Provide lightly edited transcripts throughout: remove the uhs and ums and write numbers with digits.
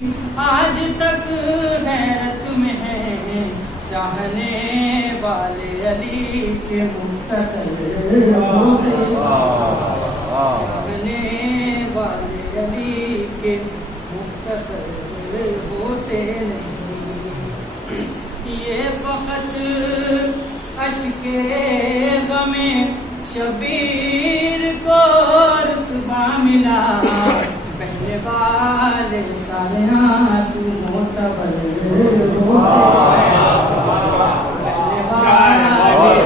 آج تک حیرت میں ہے چاہنے والے علی کے مختصر ہوتے، چاہنے والے علی کے مختصر ہوتے نہیں، یہ فقط اشک غم شبیر کو رتبہ ملا، بہنے والے سارے آنسو معتبر ہوتے ہیں، بہنے والے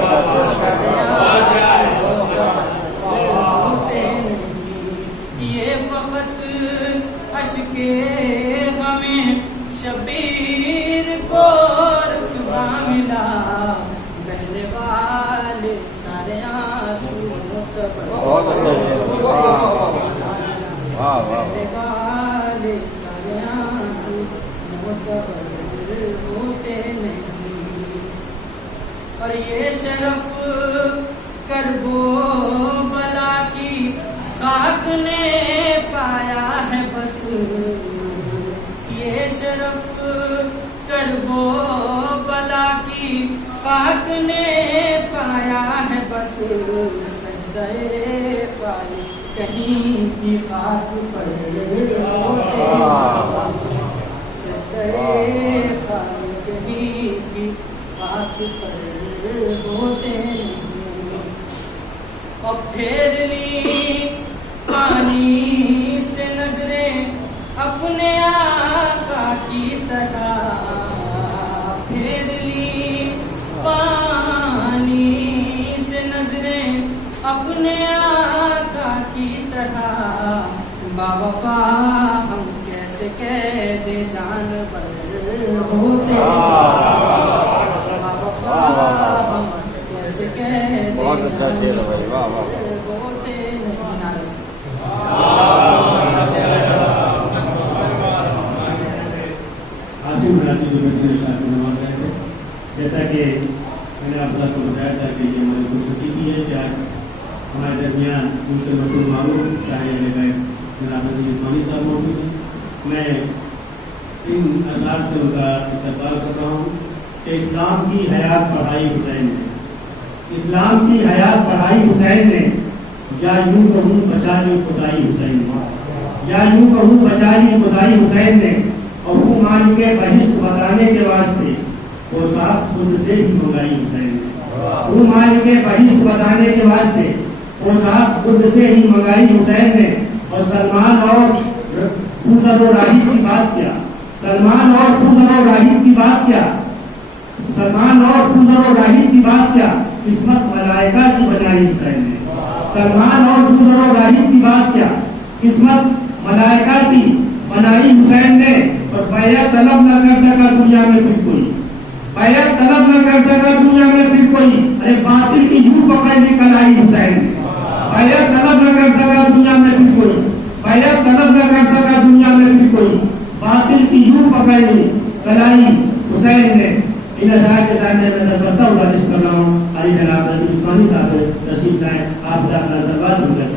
سارے آنسو ہوتے نہیں، یہ فقط اشک غم شبیر کو رتبہ ملا، بہنے والے سارے آنسو معتبر ہوتے ہیں، والے سارے آنسو معتبر ہوتے نہیں، اور یہ شرف کربو بلا کی خاک نے پایا ہے بس، یہ شرف کربو بلا کی خاک نے پایا ہے بس، سجدہ خالی کہیں کی خاک پر ہوتے، سجدہ خالی کہیں کی خاک پر ہوتے نہیں، اب پھیر لی پانی سے نظریں اپنے آقا کی طرح، پھیر لی پانی سے نظریں اپنے آقا کی طرح، باوفا ہم کیسے قید جانور ہوتے، باوفا ہم کیسے قید جانور ہوتے جیسا کہ میں نے آپ کو بتایا تھا کہ یہ ہماری خوشخبری کی ہے کہ آج ہمارے درمیان دوسرے مشہور معروف شاعر جناب نظیر عثمانی صاحب موجود ہیں، میں ان اشعار سے ان کا استقبال کر رہا ہوں کہ اسلام کی حیات پڑھائی حسین نے، اسلام کی حیات پڑھائی حسین نے، یا یوں کہوں بچا لی خدائی حسین نے، یا یوں کہوں بچا لی خدائی حسین نے، اور وہ مان کے بہشت بتانے کے واسطے پوشاک خود سے ہی منگائی حسین نے، وہ مان کے بہشت بتانے کے واسطے پوشاک خود سے ہی منگائی حسین نے، اور سلمان اور بوذر و راہب کی بات کیا، سلمان اور بوذر و راہب کی بات کیا، سلمان اور بوذر و راہب کی بات کیا، قسمت ملائکہ کی بنائی حسین نے، سلمان اور بوذر و راہب کی بات کیا، قسمت ملائکہ کی بنائی حسین نے، اور بیعت طلب نہ کر سکا دنیا میں پھر کوئی، بیعت طلب نہ کر سکا دنیا میں پھر کوئی، ارے باطل کی یوں پکڑ لی کلائی حسین نے، بیعت طلب نہ کر سکا دنیا میں پھر کوئی، بیعت طلب نہ کر سکا دنیا میں پھر کوئی، باطل کی یوں پکڑ لی کلائی حسین نے۔ ان اشعار کے سامنے میں دربستہ گزارش کر رہا ہوں، علی جناب نظیر عثمانی صاحب تشریف لائیں، آپ کا دربار میں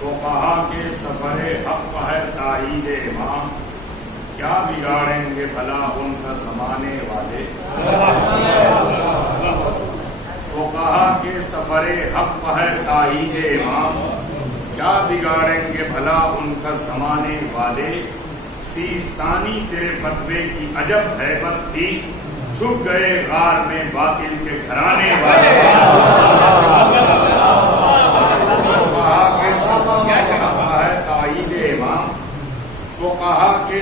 فقہا کے سفر حق ہے تائید امام، کیا بگاڑیں گے بھلا ان کا زمانے والے، فقہا کے سفر حق ہے تائید امام، کیا بگاڑیں گے بھلا ان کا زمانے والے، سیستانی تیرے فتوے کی عجب ہیبت تھی، چھپ گئے غار میں باطل کے گھرانے والے، فقہا کے سفر حق ہے تائید امام، فقہا کے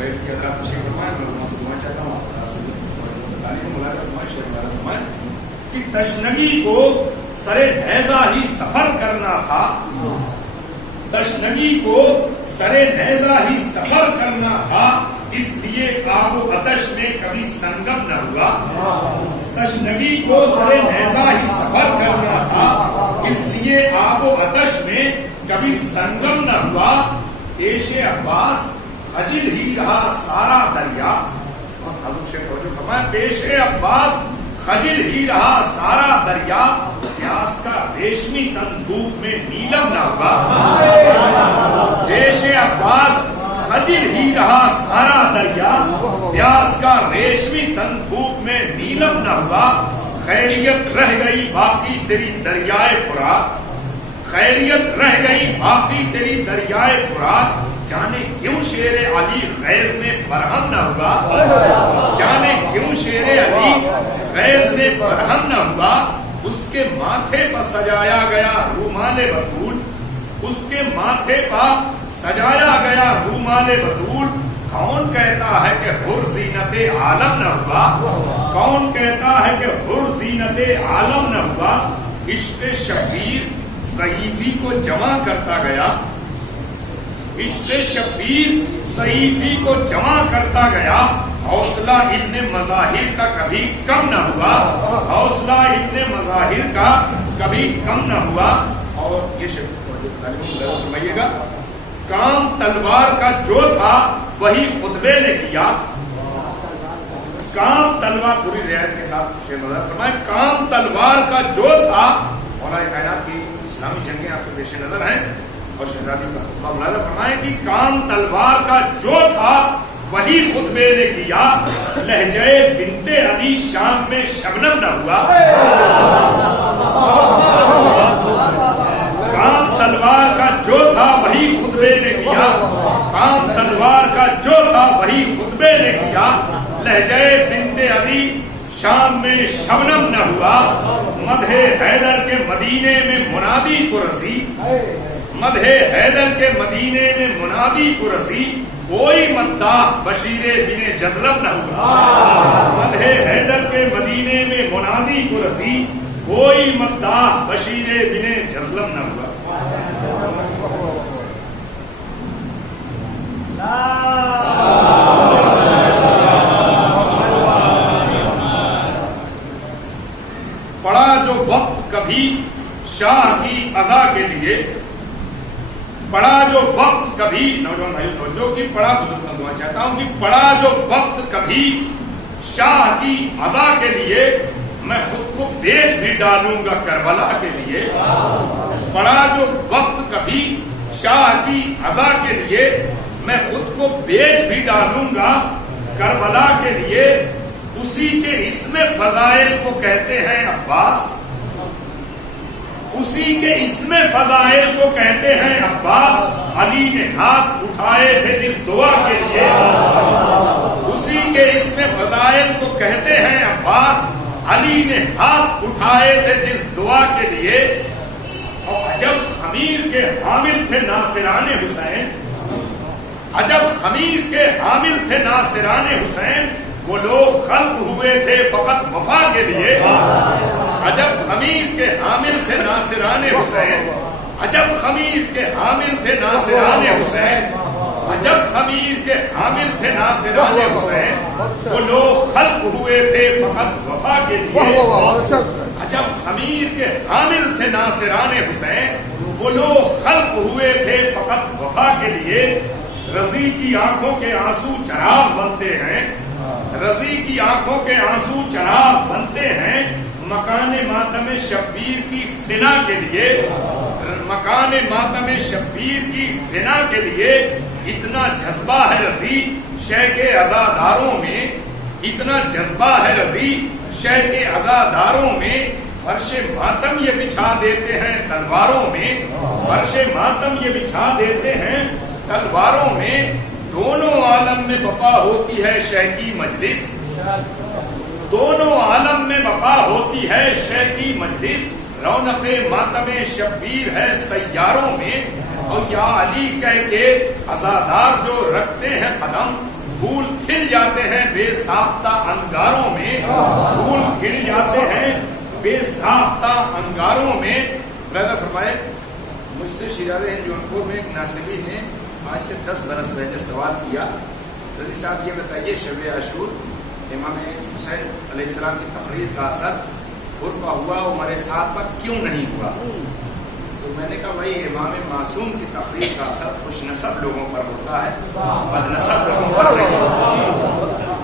بیٹھ کے حضرات تشریف فرمائیں. میں وہاں سے دعا چاہتا ہوں کہ تشنگی کو سرے نیزہ ہی سفر کرنا تھا. تشنگی کو سرے نیزہ ہی سفر کرنا تھا, اس لیے آب و آتش میں کبھی سنگم نہ ہوا. تشنگی کو سرے نیزہ ہی سفر کرنا تھا, اس لیے آب و آتش میں کبھی سنگم نہ ہوا. پیش عباس خجل ہی رہا سارا دریا. اور حضور سے توجہ فرمائیں, پیش عباس خجل ہی رہا سارا دریا, پیاس کا ریشمی تن دھوپ میں نیلم نہ ہوا. پیش عباس خجل ہی رہا سارا دریا, پیاس کا ریشمی تن دھوپ میں نیلم نہ ہوا. خیریت رہ گئی باقی تیری دریائے فرات, خیریت رہ گئی باقی تیری دریائے فرات. جانے کیوں شیر علی خیز میں برہم نہ ہوا, جانے کیوں شیر علی خیز میں برہم نہ ہوا. اس کے ماتھے پر سجایا گیا رومال بطول, اس کے ماتھے پر سجایا گیا رومال بطول. کون کہتا ہے کہ حر زینت عالم نہ ہوا, کون کہتا ہے کہ حر زینت عالم نہ ہوا. عشق شبیر صحیفی کو جمع کرتا گیا, عشق شبیر صحیفی کو جمع کرتا گیا. حوصلہ ابن مظاہر کا کبھی کم نہ ہوا, حوصلہ ابن مظاہر کا کبھی کم نہ ہوا. اور یہ فرمائیے گا, کام تلوار کا جو تھا وہی خطبے نے کیا. کام تلوار پوری رعایت کے ساتھ فرمائے, کام تلوار کا جو تھا. مولا کائنات کی اسلامی جنگیں آپ کے پیش نظر ہیں, اور شہزادی کا خطبہ ملاحظہ فرمائے کہ کام تلوار کا جو تھا وہی خطبے نے کیا. لہجے بنت علی شام میں شبنم نہ ہوا. کام تلوار کا جو تھا وہی خطبے نے کیا, کام تلوار کا جو تھا وہی خطبے نے کیا. لہجے بنت علی شام میں شبنم نہ ہوا. مدح حیدر کے مدینے میں منادی کو رسی, مدح حیدر کے مدینے میں منادی کو رسی. کوئی مداح بشیر بن جزلم نہ ہوا. مدح حیدر کے مدینے میں منادی کو رسی, کوئی مداح بشیر بن جزلم نہ ہوا. پڑا جو وقت کبھی شاہ کی عزا کے لیے, پڑا جو وقت کبھی, نوجوان بھائیوں جو کہ پڑا بزرگ دعا چاہتا ہوں کہ پڑا جو وقت کبھی شاہ کی عزا کے لیے, میں خود کو بیچ بھی ڈالوں گا کربلا کے لیے. پڑا جو وقت کبھی شاہ کی عزا کے لیے, میں خود کو بیچ بھی ڈالوں گا کربلا کے لیے. اسی کے اسم فضائل کو کہتے ہیں عباس, اسی کے اسم فضائل کو کہتے ہیں عباس. علی نے ہاتھ اٹھائے تھے جس دعا کے لیے, اسی کے اسم فضائل کو کہتے ہیں عباس. علی نے ہاتھ اٹھائے تھے جس دعا کے لیے. اور عجب خمیر کے حامل تھے ناصران حسین, عجب خمیر کے حامل تھے ناصران حسین. وہ لوگ خلق ہوئے تھے فقط وفا کے لیے. عجب خمیر کے حامل تھے ناصران حسین, عجب خمیر کے حامل تھے ناصران حسین, عجب خمیر کے حامل تھے ناصران حسین. وہ لوگ خلق ہوئے تھے فقط وفا کے لیے. عجب خمیر کے حامل تھے ناصران حسین, وہ لوگ خلق ہوئے تھے فقط وفا کے لیے. رضی کی آنکھوں کے آنسو چراغ بنتے ہیں, رضی کی آنکھوں کے آنسو چراغ بنتے ہیں. مکان ماتم شبیر کی فنا کے لیے, مکان ماتم شبیر کی فنا کے لیے. اتنا جذبہ ہے رضی شہ کے عزاداروں میں, اتنا جذبہ ہے رضی شہ کے عزاداروں میں. فرش ماتم یہ بچھا دیتے ہیں تلواروں میں, فرش ماتم یہ بچھا دیتے ہیں تلواروں میں. دونوں عالم میں بپا ہوتی ہے شہ کی مجلس, دونوں عالم میں بپا ہوتی ہے شہ کی مجلس. رونق ماتم شبیر ہے سیاروں میں, اور یا علی کہہ کے عزادار جو رکھتے ہیں قدم, پھول کھل جاتے ہیں بے ساختہ انگاروں میں، پھول کھل جاتے ہیں بے ساختہ انگاروں میں. برادر فرمائے مجھ سے شیراز ہند جونپور میں ایک ناصبی نے آج سے 10 برس پہلے سوال کیا، رضی صاحب یہ بتائیے شب عاشور امام حسین علیہ السلام کی تقریر کا اثر خود پر ہوا، عمر سعد پر کیوں نہیں ہوا؟ تو میں نے کہا بھائی امام معصوم کی تقریر کا اثر خوش نصب لوگوں پر ہوتا ہے، بد نصب لوگوں پر نہیں ہوتا.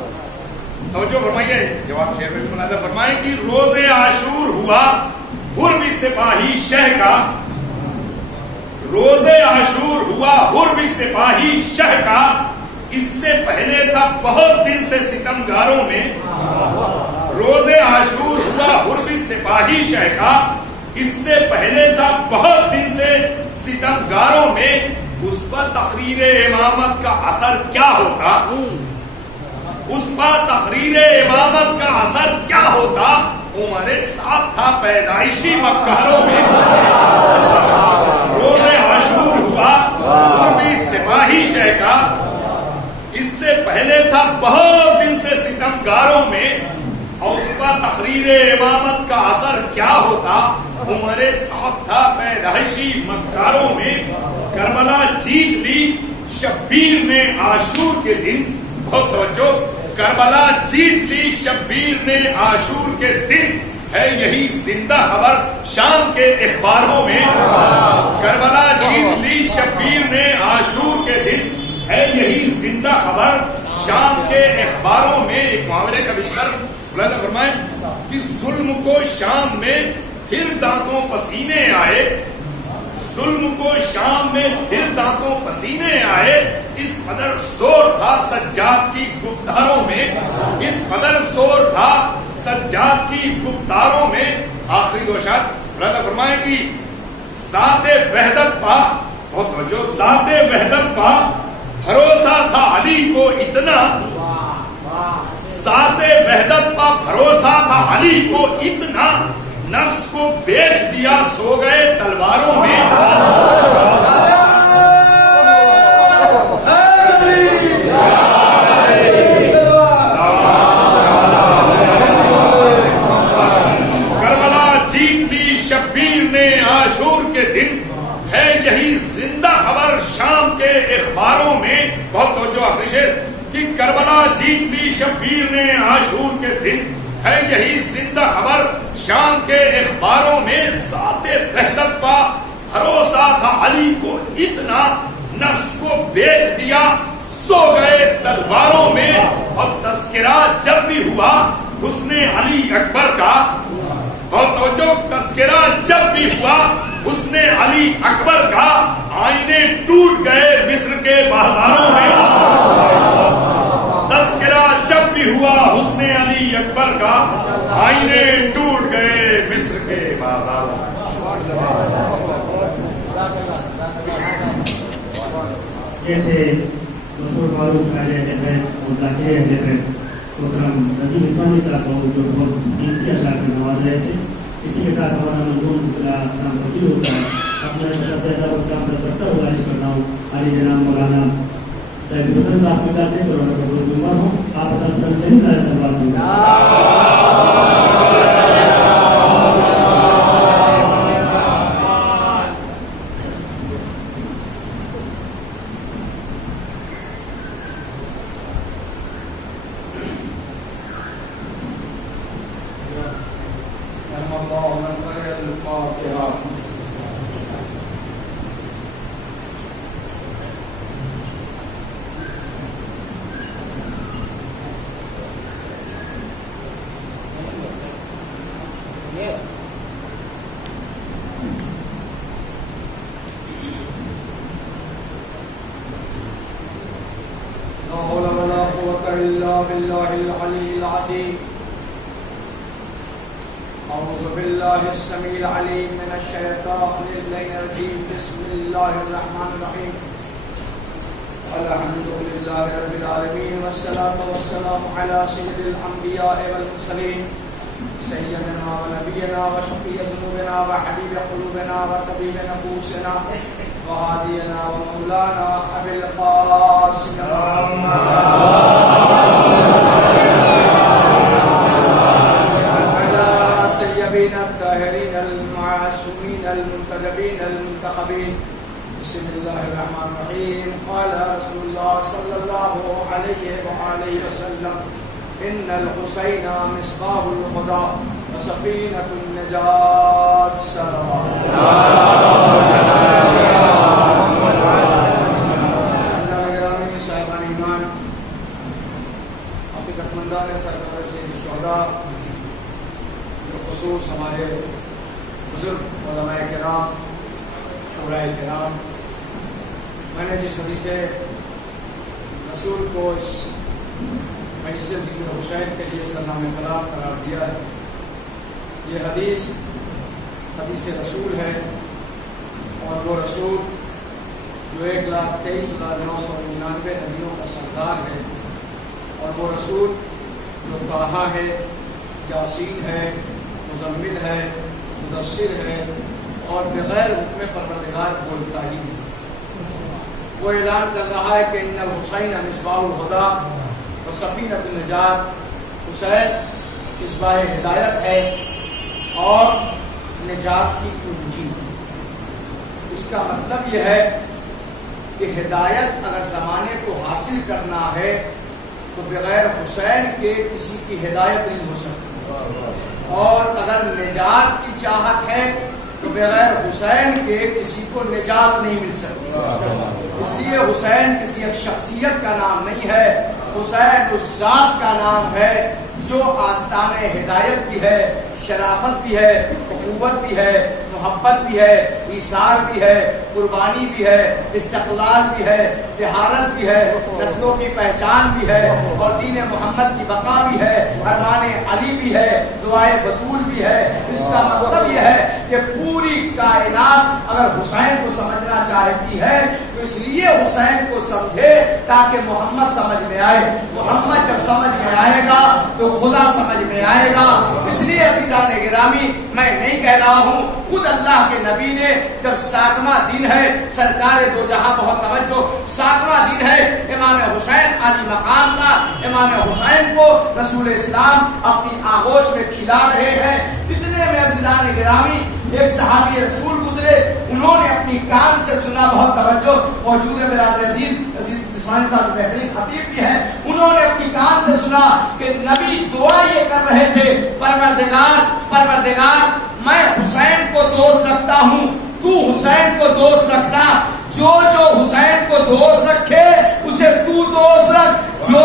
توجہ فرمائیے، جواب شعر میں مناظر فرمائے کہ روز عاشور ہوا حرب سپاہی شہ کا، روز عاشور ہوا حرب سپاہی شہ کا، اس سے پہلے تھا بہت دن سے ستمگاروں میں. روز عاشور ہوا حرب سپاہی شہ کا، اس سے پہلے تھا بہت دن سے ستمگاروں میں. اس پر تقریر امامت کا اثر کیا ہوتا؟ اس پر تقریر امامت کا اثر کیا ہوتا؟ عمر سعد تھا پیدائشی مکاروں میں. روز عاشور ہوا حرب سپاہی شہ کا، اس سے پہلے تھا بہت دن سے ستمگاروں میں. اور اس پر تقریر امامت کا اثر کیا ہوتا؟ عمر سعد تھا پیدائشی مکاروں میں. کربلا جیت لی شبیر نے عاشور کے دن، بہت توجہ، کربلا جیت لی شبیر نے عاشور کے دن، ہے یہی زندہ خبر شام کے اخباروں میں. کربلا جیت لی شبیر نے عاشور کے دن، ہے یہی زندہ خبر شام کے اخباروں میں. ایک محاورے کا بھی صرف ملاحظہ فرمائیں کہ ظلم کو شام میں پھر دانتوں پسینے آئے، ظلم کو شام میں پھر دانتوں پسینے آئے. اس قدر زور تھا سجاد کی گفتاروں میں، اس قدر زور تھا سجاد کی گفتاروں میں. آخری دو اشعار ملاحظہ فرمائیں کہ ذات وحدت پا، بہت توجہ، ذات وحدت پا بھروسہ تھا علی کو اتنا، ذات وحدت پا بھروسہ تھا علی کو اتنا، نفس کو بیچ دیا سو گئے تلواروں میں. کربلا جیت لی شبیر نے عاشور کے دن، ہے یہی زندہ خبر شام کے اخباروں میں. بہت توجہ، آخری شعر کہ کربلا جیت لی شبیر نے عاشور کے دن، ہے یہی زندہ خبر شام کے اخباروں میں. ذات وحدت پا بھروسہ تھا علی کو اتنا، نفس کو بیچ دیا سو گئے تلواروں میں. اور تذکرہ جب بھی ہوا حسن علی اکبر کا، بہت توجہ، تذکرہ جب بھی ہوا حسن علی اکبر کا، آئینے ٹوٹ گئے مصر کے بازاروں میں. تذکرہ جب بھی ہوا حسن علی اکبر کا، آئینے ٹوٹ گئے مصر کے بازاروں میں. یہ تھے مشہور معروف شاعر اہل بیت اور ذاکر اہل بیت محترم نظیم عثمانی صاحب کو، جو بہت قیمتی اشعار میں نواز رہے تھے. اسی کے ساتھ ہمارا منظوم کام تبدیل ہوتا ہے. اپنا کام کرتا گزارش کرتا ہوں علی جناب مولانا صاحب کے پاس سے کروڑوں کا بہت بیمار ہوں، آپ بالله العلي العظيم. أعوذ بالله السميع العليم من الشيطان الرجيم. بسم الله الرحمن الرحيم. الحمد لله رب العالمين والصلاة والسلام على سيد الأنبياء والمرسلين سيدنا ونبينا وشفيع ذنوبنا وحبيب قلوبنا وطبيب نفوسنا وهادينا ومولانا أبي القاسم على الطيبين الطاهرين المعصومين المنتخبين المنتخبين. بسم الله الرحمن الرحيم. قال رسول الله صلى الله عليه وآله وسلم إن الحسين مصباح الهدى وسفينة النجاة. صاحبان ایمان، حقیقت مندان سرکار سید الشہداء، بالخصوص ہمارے بزرگ علماء کرام، شورا کرام، میں نے جس حدیث رسول کو اس مجلس ذکر حسین کے لیے سرنام کلام قرار دیا ہے، یہ حدیث رسول ہے، اور وہ رسول جو 1,23,999 نبیوں کا سردار ہے، اور وہ رسول جو طٰہٰ ہے، یاسین ہے، مزمل ہے، مدثر ہے، اور بغیر حکم پروردگار بولتا ہی نہیں. وہ اعلان کر رہا ہے کہ ان الحسین مصباح الہدیٰ و سفینۃ النجات، حسین مصباح ہدایت ہے اور نجات کی کنجی. اس کا مطلب یہ ہے کہ ہدایت اگر زمانے کو حاصل کرنا ہے تو بغیر حسین کے کسی کی ہدایت نہیں ہو سکتی، اور اگر نجات کی چاہت ہے تو بغیر حسین کے کسی کو نجات نہیں مل سکتی. اس لیے حسین کسی ایک شخصیت کا نام نہیں ہے، حسین اس ذات کا نام ہے جو آستان ہدایت بھی ہے، شرافت بھی ہے، اخوت بھی ہے، محبت بھی ہے، ایثار بھی ہے، قربانی بھی ہے، استقلال بھی ہے، طہارت بھی ہے، نسلوں کی پہچان بھی ہے، اور دین محمد کی بقا بھی ہے، ارمان علی بھی ہے، دعائے بطول بھی ہے. اس کا مطلب یہ ہے کہ پوری کائنات اگر حسین کو سمجھنا چاہتی ہے تو اس لیے حسین کو سمجھے تاکہ محمد سمجھ میں آئے. محمد جب سمجھ میں آئے گا تو خدا سمجھ میں آئے گا. اس لیے عزیزان گرامی، میں نہیں کہہ رہا ہوں، خود اللہ کے نبی نے جب 7واں دن ہے، سرکار دو جہاں بہت توجہ، 7واں دن ہے امام حسین علی مقام کا، امام حسین کو رسول اسلام اپنی آغوش میں کھلا رہے ہیں. اتنے میں عزیزان گرامی ایک صحابی رسول گزرے، انہوں نے اپنی کان سے سنا، بہت توجہ، موجود ہے برادر عزیز عثمانی صاحب بہترین خطیب بھی ہیں، انہوں نے اپنی کان سے سنا کہ نبی دعا یہ کر رہے تھے، پروردگار میں حسین کو دوست رکھتا ہوں، تو حسین کو دوست رکھنا، جو حسین کو دوست رکھے اسے تو دوست رکھ، جو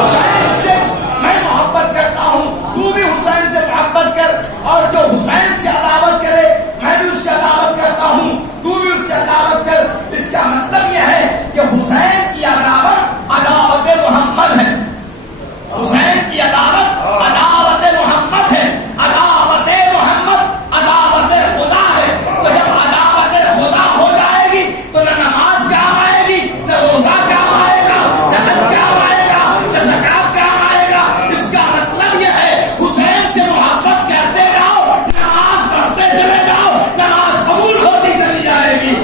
حسین سے میں محبت کرتا ہوں، تو بھی حسین سے محبت کر، اور جو حسین سے عداوت کرے میں بھی اس سے عداوت کرتا ہوں، تو بھی اس سے عداوت کر. اس کا مطلب یہ ہے کہ حسین کی عداوت محمد ہے، حسین کی عداوت محمد ہے، عداوت محمد عداوت خدا ہے. تو جب عداوت خدا ہو جائے گی تو نہ نماز کام آئے گی، نہ روزہ کام آئے گا، نہ حج کام آئے گا، نہ زکات کام آئے گا. اس کا مطلب یہ ہے حسین سے محبت کرتے جاؤ، نماز پڑھتے چلے جاؤ، نماز قبول ہوتی چلی جائے گی.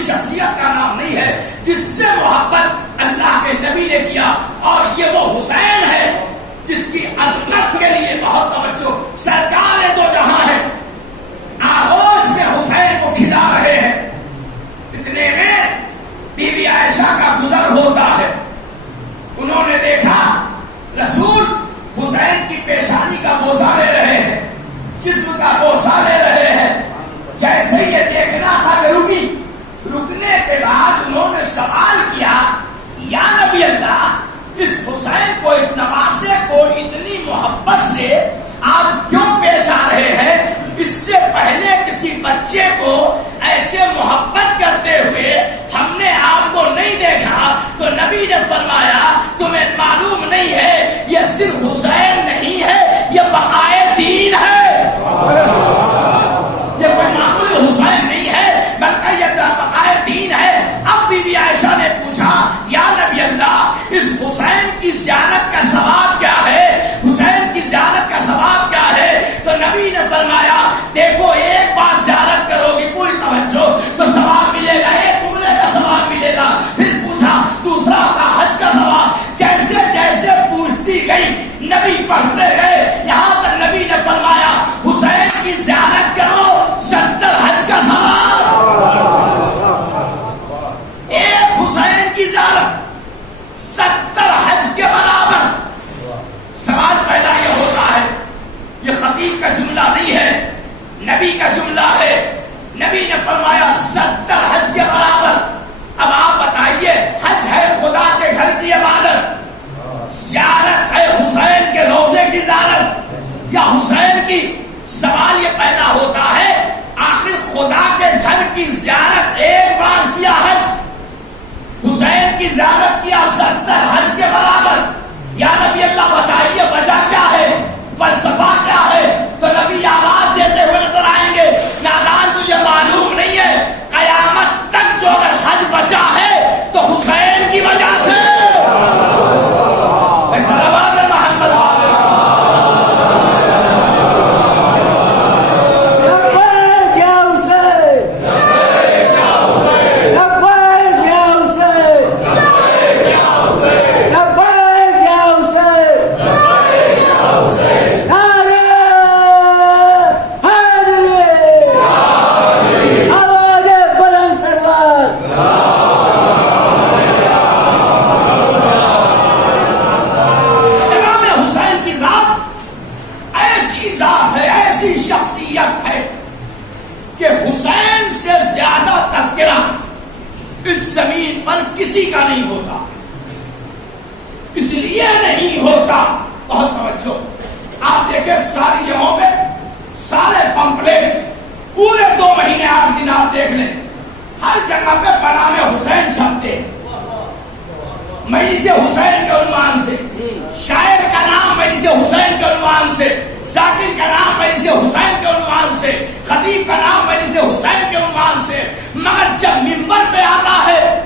شخصیت کا نام نہیں ہے جس سے محبت اللہ کے نبی نے کیا، اور یہ وہ حسین ہے جس کی عظمت کے لیے بہت توجہ، سرکار دو جہاں ہے، آغوش میں حسین کو کھلا رہے ہیں. اتنے میں بی بی عائشہ کا گزر ہوتا ہے، انہوں نے دیکھا رسول حسین کی پیشانی کا بوسہ لے رہے ہیں، جسم کا بوسہ لے رہے ہیں. جیسے یہ دیکھنا تھا کہ رکنے کے بعد انہوں نے سوال کیا، یا نبی اللہ، اس حسین کو، اس نواسے کو اتنی محبت سے آپ کیوں پیش آ رہے ہیں؟ اس سے پہلے کسی بچے کو ایسے محبت کرتے ہوئے ہم نے آپ کو نہیں دیکھا. تو نبی نے فرمایا تمہیں معلوم نہیں ہے یہ صرف حسین نہیں ہے، یہ بقائے دین کی زیارت کیا 70 حج کے برابر. یا نبی اللہ بتائیے وجہ کیا ہے، فلسفہ کیا ہے؟ تو نبی آواز دیتے ہوئے نظر آئیں گے، نادان تجھے معلوم نہیں ہے قیامت تک جو اگر حج بچا ہے تو حسین کی وجہ سے. کسی کا نہیں ہوتا. اس لیے نہیں ہوتا، بہت توجہ، آپ دیکھیں ساری جگہوں پہ سارے پمپلیٹ پورے 2 مہینے 8 دن آپ دیکھ لیں، ہر جگہ پہ بنام حسین چھپتے، مجلس حسین کے عنوان سے، شاعر کا نام مجلس حسین کے عنوان سے، ذاکر کا نام مجلس حسین کے عنوان سے، خطیب کا نام مجلس حسین کے عنوان سے. مگر جب منبر پہ آتا ہے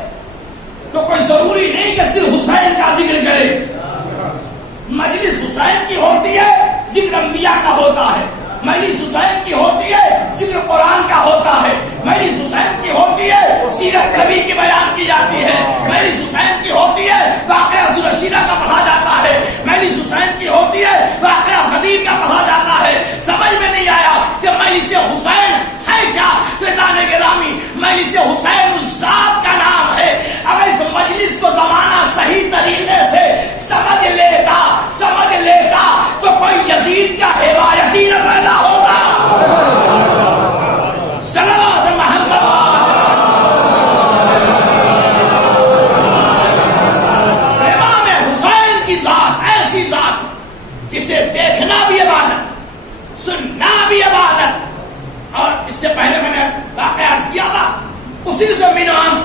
تو کوئی ضروری نہیں کہ صرف حسین کا ذکر کرے. مجلس حسین کی ہوتی ہے، ذکر انبیاء کا ہوتا ہے. مجلس حسین کی ہوتی ہے، ذکر قرآن کا ہوتا ہے. مجلس حسین کی ہوتی ہے، سیرت نبی کی بیان کی جاتی ہے. مجلس حسین کی ہوتی ہے، واقعہ ذوالرشیدہ کا پڑھا جاتا ہے. مجلس حسین کی ہوتی ہے، واقعہ خدیجہ کا پڑھا جاتا ہے. سمجھ میں نہیں آیا کہ مجلس حسین ہے کیا؟ فیضان گرامی، مجلس حسین اس ذات کا نام ہے. اگر اس مجلس کو زمانہ صحیح طریقے سے سمجھ لیتا تو کوئی یزید کا حمایتی نہ پیدا ہوگا. صلوات محمد. امام حسین کی ذات ایسی ذات جسے دیکھنا بھی عبادت، سننا بھی عبادت. اور اس سے پہلے میں نے واقعہ کیا تھا، اسی سے منان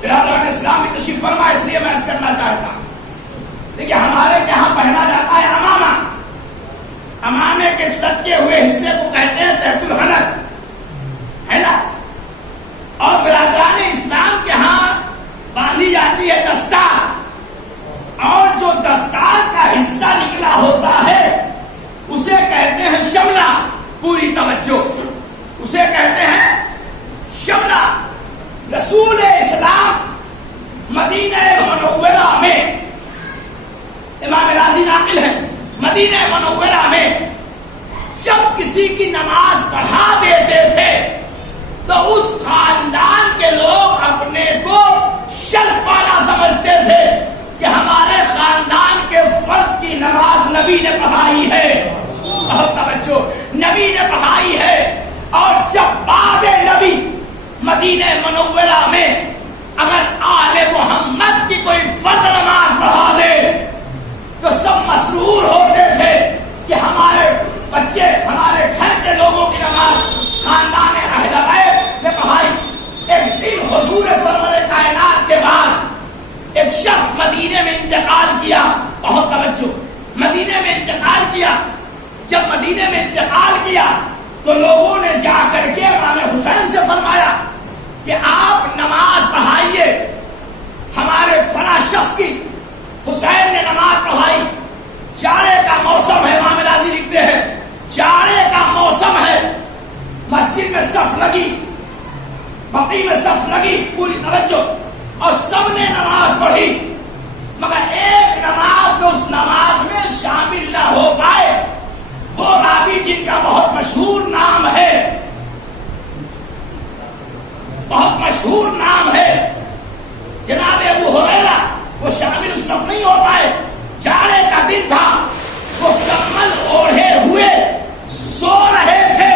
برادران اسلامی تشریف فرما، اس لیے میں اس کرنا چاہتا ہوں. دیکھیے ہمارے یہاں پہنا جاتا ہے امامہ. امامے کے لٹکے ہوئے حصے کو کہتے ہیں تحت الحنک، ہے نا. اور برادران اسلام کے ہاں باندھی جاتی ہے دستار، اور جو دستار کا حصہ نکلا ہوتا ہے اسے کہتے ہیں شملہ. پوری توجہ، اسے کہتے ہیں شملہ. رسول اسلام مدینہ منورہ میں، امام راضی ناقل ہے، مدینہ منورہ میں جب کسی کی نماز پڑھا دیتے تھے تو اس خاندان کے لوگ اپنے کو شرف والا سمجھتے تھے کہ ہمارے خاندان کے فرد کی نماز نبی نے پڑھائی ہے. بہت توجہ، نبی نے پڑھائی ہے. اور جب بعد نبی مدینہ منورہ میں اگر آل محمد کی کوئی فرد نماز پڑھا دے تو سب مسرور ہوتے تھے کہ ہمارے بچے، ہمارے گھر کے لوگوں کی نماز خاندان اہل بیت نے پڑھائی. ایک دن حضور سرور کائنات کے بعد ایک شخص مدینے میں انتقال کیا. بہت توجہ، مدینے میں انتقال کیا. جب مدینے میں انتقال کیا تو لوگوں نے جا کر کے امام حسین سے فرمایا کہ آپ نماز پڑھائیے ہمارے فلاں شخص کی. حسین نے نماز پڑھائی. جاڑے کا موسم ہے، امام راضی لکھتے ہیں جاڑے کا موسم ہے. مسجد میں صف لگی، بقی میں صف لگی، پوری توجہ، اور سب نے نماز پڑھی. مگر ایک نماز میں اس نماز میں شامل نہ ہو پائے. وہ راوی جن کا بہت مشہور نام ہے، بہت مشہور نام ہے جناب ابو ہریرہ، وہ شامل اس وقت نہیں ہو پائے. جاڑے کا دن تھا، وہ کمبل اوڑھے ہوئے سو رہے تھے.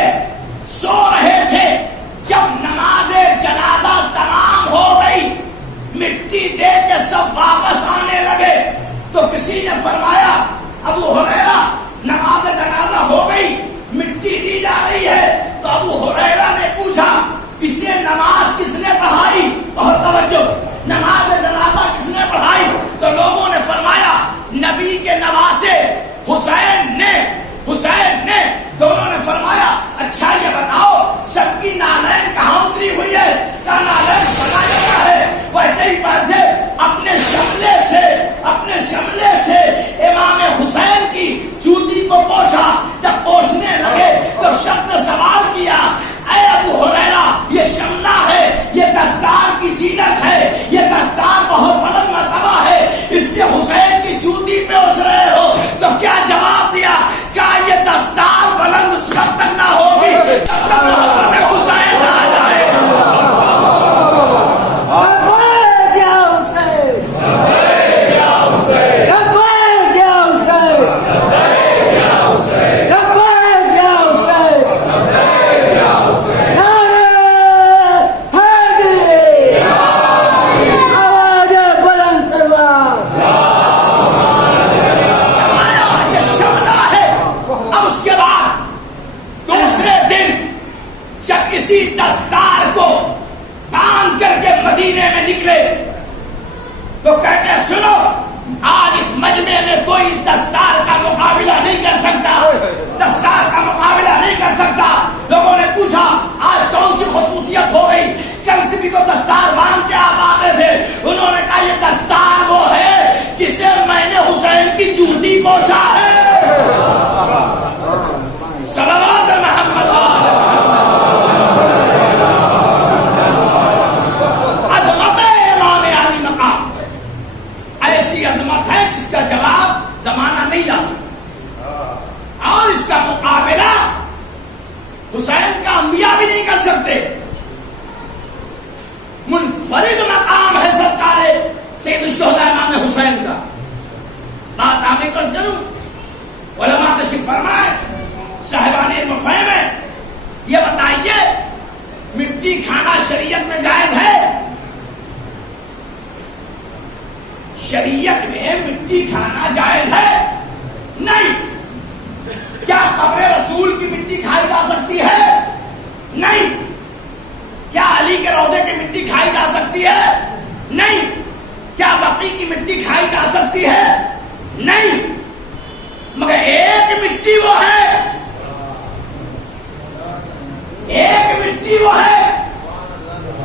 جب نماز جنازہ تمام ہو گئی، مٹی دے کے سب واپس آنے لگے تو کسی نے فرمایا ابو ہریرہ نماز جنازہ ہو گئی، مٹی دی جا رہی ہے. تو ابو ہریرہ نے پوچھا اسے نماز کس نے پڑھائی؟ بہت توجہ، نماز جنازہ مدینے میں نکلے تو کہتے سنو آج اس مجمع میں کوئی دستار کا مقابلہ نہیں کر سکتا، دستار کا مقابلہ نہیں کر سکتا۔ لوگوں نے پوچھا آج کون سی خصوصیت ہو گئی، کل سے بھی تو دستار باندھ کے آپ آتے تھے۔ انہوں نے کہا یہ دستار وہ ہے جسے میں نے حسین کی جوتی پوچھا ہے۔ صلوات محمد عظمت امام علی مقام ایسی عظمت ہے جس کا جواب زمانہ نہیں لا سکتا، اور اس کا مقابلہ حسین کا انبیاء بھی نہیں کر سکتے۔ منفرد مقام ہے سرکار سید الشہداء امام حسین کا۔ بات آگے کس کروں، علماء تشریف فرمائے، صاحبان علم فہم ہے، یہ بتائیے مٹی کھانا شریعت میں جائز ہے؟ شریعت میں مٹی کھانا جائز ہے؟ نہیں۔ کیا قبر رسول کی مٹی کھائی جا سکتی ہے؟ نہیں۔ کیا علی کے روضے کی مٹی کھائی جا سکتی ہے؟ نہیں۔ کیا بقی کی مٹی کھائی جا سکتی ہے؟ نہیں۔ مگر ایک مٹی وہ ہے، ایک مٹی وہ ہے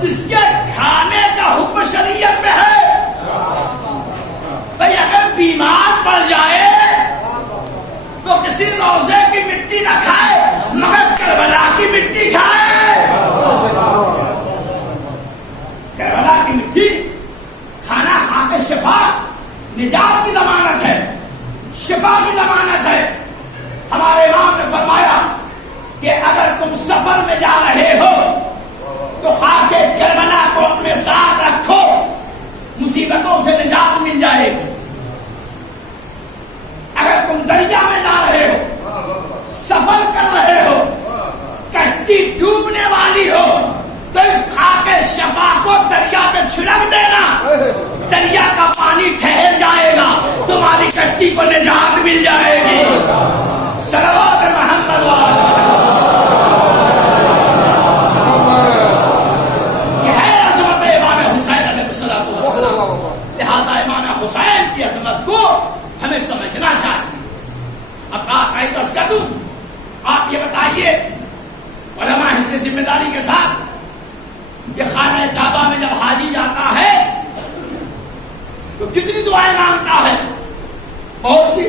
جس کے کھانے کا حکم شریعت میں ہے۔ بھئی اگر بیمار پڑ جائے تو کسی روزے کی مٹی نہ کھائے مگر کربلا کی مٹی کھائے۔ کربلا کی مٹی کھانا کھا کے شفا، نجات کی ضمانت ہے، شفا کی ضمانت ہے۔ ہمارے امام نے فرمایا کہ اگر تم سفر میں جا رہے ہو تو خاک کربلا کو اپنے ساتھ رکھو، مصیبتوں سے نجات مل جائے گی۔ اگر تم دریا میں جا رہے ہو، سفر کر رہے ہو، کشتی ڈوبنے والی ہو تو اس خاک شفا کو دریا پہ چھڑک دینا، دریا کا پانی ٹھہر جائے گا، تمہاری کشتی کو نجات مل جائے گی۔ صلوات محمد یہ ہے عظمت امام حسین علیہ السلام۔ لہذا امام حسین کی عظمت کو ہمیں سمجھنا چاہیے۔ اب آپ آئی بس کر دوں، آپ یہ بتائیے علماء حسن ذمہ داری کے ساتھ یہ خانہ کعبہ میں جب حاجی جاتا ہے تو کتنی دعائیں مانگتا ہے؟ بہت سی،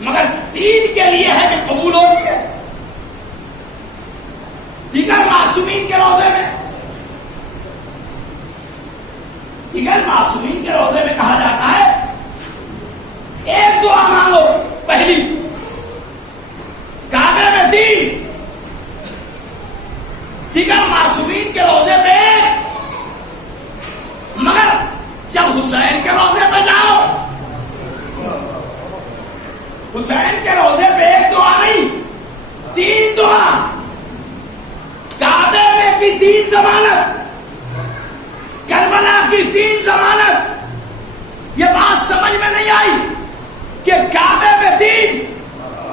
مگر دین کے لیے ہے کہ قبول ہوتی ہے۔ دیگر معصومین کے روزے میں، دیگر معصومین کے روزے میں کہا جاتا ہے ایک دعا مانگو، پہلی کعبے میں دین، دیگر معصومین کے روزے پہ، مگر جب حسین کے روزے پہ جاؤ، حسین کے روزے پہ ایک دعا نہیں، تین دعا۔ کعبے میں بھی تین ضمانت، کربلا کی تین ضمانت۔ یہ بات سمجھ میں نہیں آئی کہ کعبے میں تین،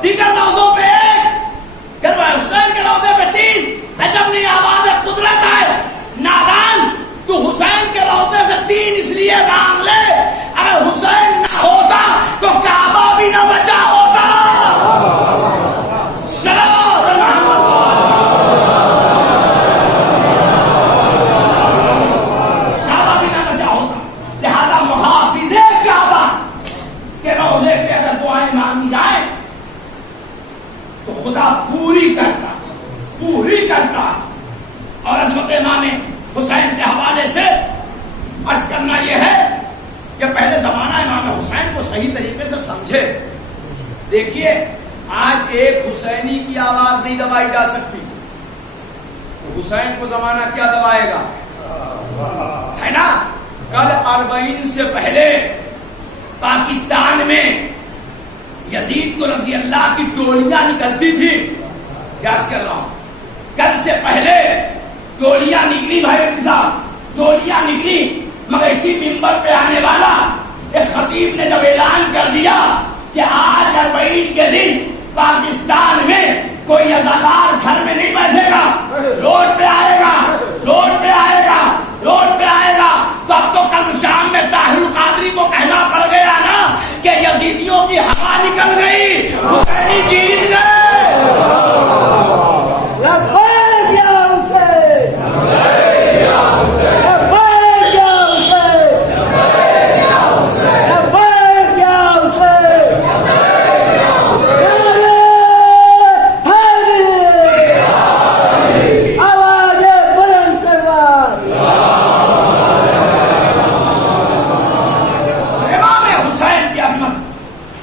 دیگر روزوں پہ ایک، کربلا حسین کے روزے پہ تین۔ جب نہیں آواز قدرت ہے، نادان تو حسین کے روزے سے تین اس لیے مانگ لے، اگر حسین نہ ہوتا تو کعبہ بھی نہ بچا ہوتا۔ صلوات محمد کعبہ بھی نہ بچا ہوتا۔ لہذا محافظ کعبہ کے روزے پہ اگر دعائیں مانگی جائیں تو خدا پوری کرتا، پوری کرتا۔ اور عظمت امام حسین کے حوالے سے عرض کرنا یہ ہے کہ پہلے زمانہ امام حسین کو صحیح طریقے سے سمجھے۔ دیکھیے آج ایک حسینی کی آواز نہیں دبائی جا سکتی، حسین کو زمانہ کیا دبائے گا، ہے نا؟ کل 40 سے پہلے پاکستان میں یزید کو رضی اللہ کی ٹولیاں نکلتی تھی، یاد کر رہا ہوں، کل سے پہلے ٹولیاں نکلی بھائی صاحب، ٹولیاں نکلی، مگر اسی منبر پہ آنے والا ایک خطیب نے جب اعلان کر دیا کہ آج 40 کے دن پاکستان میں کوئی ازادار گھر میں نہیں بیٹھے گا، روڈ پہ آئے گا، روڈ پہ آئے گا، کی ہوا نکل گئی، حسینی جیت گئے۔ لبیک یا حسین، لبیک یا حسین، لبیک یا حسین، لبیک یا حسین، آواز بلند سروار۔ امام حسین کی عظمت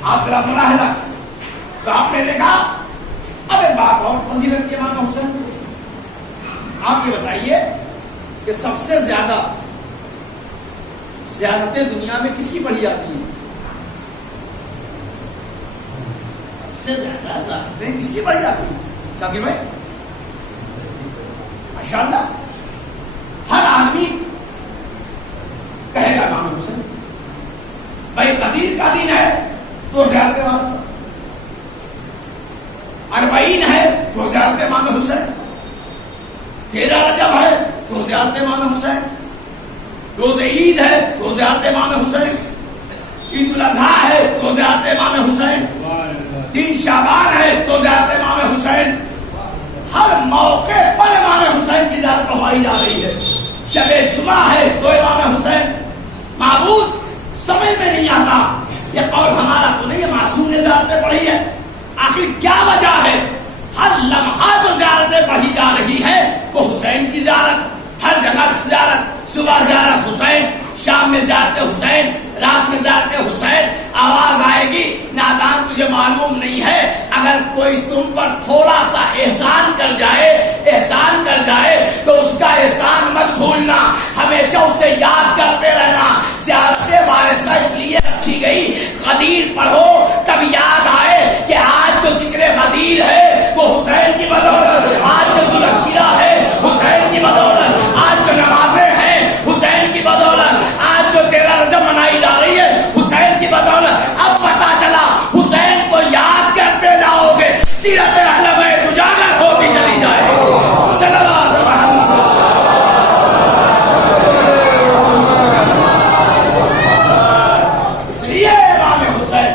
آپ ذرا ملاحظہ تو آپ نے دیکھا۔ اب ایک بات اور فضیلت کے امام حسین، آپ یہ بتائیے کہ سب سے زیادہ زیارتیں دنیا میں کس کی پڑھی جاتی ہیں؟ سب سے زیادہ زیارتیں کس کی پڑھی جاتی ہیں شاکر بھائی؟ ماشاءاللہ ہر آدمی کہے گا امام حسین۔ بھائی قدیر کا دن ہے تو زیارت وارثہ، اربعین ہے تو زیارت امام حسین، 13 رجب ہے تو زیارت امام حسین، روز عید ہے تو زیارت امام حسین، عید الاضحیٰ ہے تو زیارت امام حسین، 3 شعبان ہے تو زیارت امام حسین۔ ہر موقع پر امام حسین کی زیارت کروائی جا رہی ہے۔ شب جمعہ ہے تو امام حسین۔ معبود سمجھ میں نہیں آتا، یہ قول ہمارا تو نہیں ہے، معصوم نے زیارتیں پڑھی ہے، آخر کیا وجہ ہے؟ ہر لمحہ جو زیارتیں پڑھی جا رہی ہے وہ حسین کی زیارت، ہر جگہ زیارت، صبح زیارت حسین، شام میں زیارت حسین، رات میں زیارت حسین۔ آواز آئے گی نادان تجھے معلوم نہیں ہے، اگر کوئی تم پر تھوڑا سا احسان کر جائے تو اس کا احسان مت بھولنا، ہمیشہ اسے یاد کرتے رہنا۔ زیارت وارثہ اس لیے رکھی گئی، غدیر پڑھو تب یاد آئے کہ آج جو ذکر غدیر ہے وہ حسین کی بدولت، آج جو ذوالعشیرہ ہے حسین کی بدولت، آج جو نمازیں ہیں حسین کی بدولت، آج جو 13 رجب منائی جا رہی ہے حسین کی بدولت۔ اب پتا چلا حسین کو یاد کرتے جاؤ گے، سیرت اہل بیت اجاگر ہوتی چلی جائے گی۔ صلوات محمد۔ اس لیے امام حسین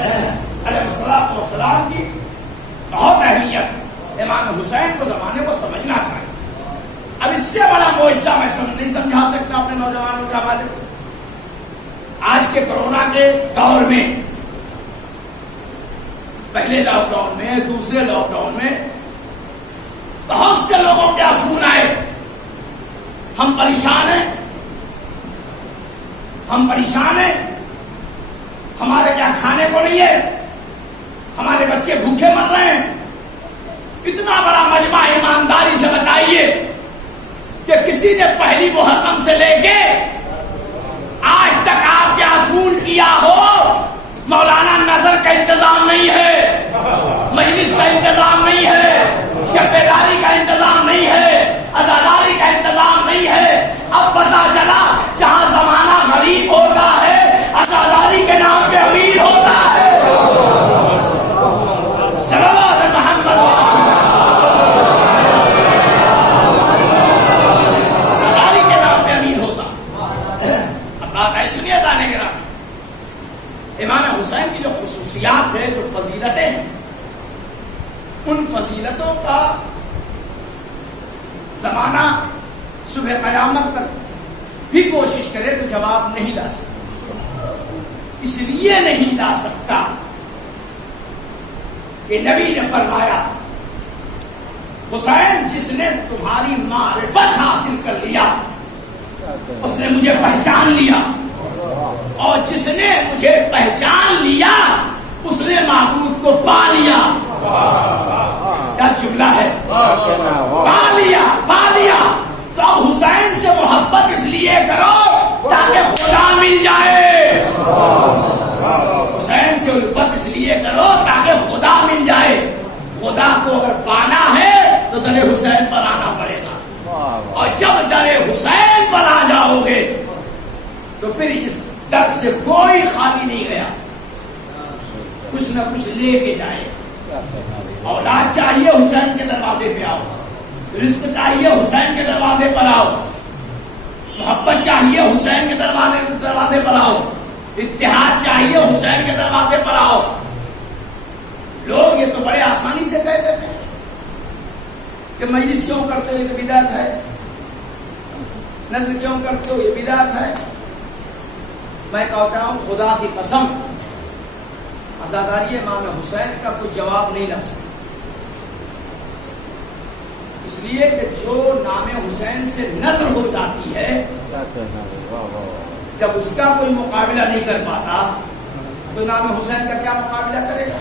علیہ السلام کی بہت اہمیت ہے۔ امام حسین کو زمانے کو سمجھنا چاہیے۔ اب اس سے بڑا معجزہ میں نہیں سمجھا سکتا اپنے نوجوانوں کے حوالے سے۔ آج کے کورونا کے دور میں، پہلے لاک ڈاؤن میں، دوسرے لاک ڈاؤن میں بہت سے لوگوں کے فون آئے، ہم پریشان ہیں، ہمارے کیا کھانے کو نہیں ہے، ہمارے بچے بھوکے مر رہے ہیں۔ اتنا بڑا مجمع، ایمانداری سے بتائیے کہ کسی نے پہلی محرم سے لے کے آج تک آپ کے فون کیا ہو؟ مولانا نظر کا انتظام نہیں ہے، مجلس کا انتظام نہیں ہے، شب بیداری کا انتظام نہیں ہے، عزاداری کا انتظام نہیں ہے۔ اب پتا چلا جہاں زمانہ غریب ہوتا ہے عزاداری کے نام پہ امیر ہوتا ہے۔ صلوات محمد۔ عزاداری کے نام پہ امیر ہوتا۔ اب بات ہے، سنیے جانے گرا، امام حسین کی جو خصوصیات ہے، جو فضیلتیں ہیں، ان فضیلتوں کا زمانہ صبح قیامت تک بھی کوشش کرے تو جواب نہیں لا سکتا۔ اس لیے نہیں لا سکتا کہ نبی نے فرمایا حسین جس نے تمہاری معرفت حاصل کر لیا اس نے مجھے پہچان لیا، اور جس نے مجھے پہچان لیا اس نے معبود کو پا لیا۔ کیا جملہ ہے، پا لیا۔ تو اب حسین سے محبت اس لیے کرو تاکہ خدا مل جائے، حسین سے الفت اس لیے کرو تاکہ خدا مل جائے۔ خدا کو اگر پانا ہے تو در حسین پر آنا پڑے گا، اور جب در حسین پر آ جاؤ گے تو پھر اس در سے کوئی خالی نہیں گیا، کچھ نہ کچھ لے کے جائے۔ اولاد چاہیے حسین کے دروازے پہ آؤ، رزق چاہیے حسین کے دروازے پر آؤ، محبت چاہیے حسین کے دروازے پر آؤ، اتحاد چاہیے حسین کے دروازے پر آؤ، لوگ یہ تو بڑے آسانی سے کہہ دیتے ہیں کہ مجلس کیوں کرتے ہو یہ تو بدعت ہے، نذر کیوں کرتے ہو یہ بدعت ہے۔ میں کہتا ہوں خدا کی قسم عزاداری امام حسین کا کوئی جواب نہیں لا سکتا، اس لیے کہ جو نام حسین سے نذر ہو جاتی ہے جب اس کا کوئی مقابلہ نہیں کر پاتا تو نام حسین کا کیا مقابلہ کرے گا؟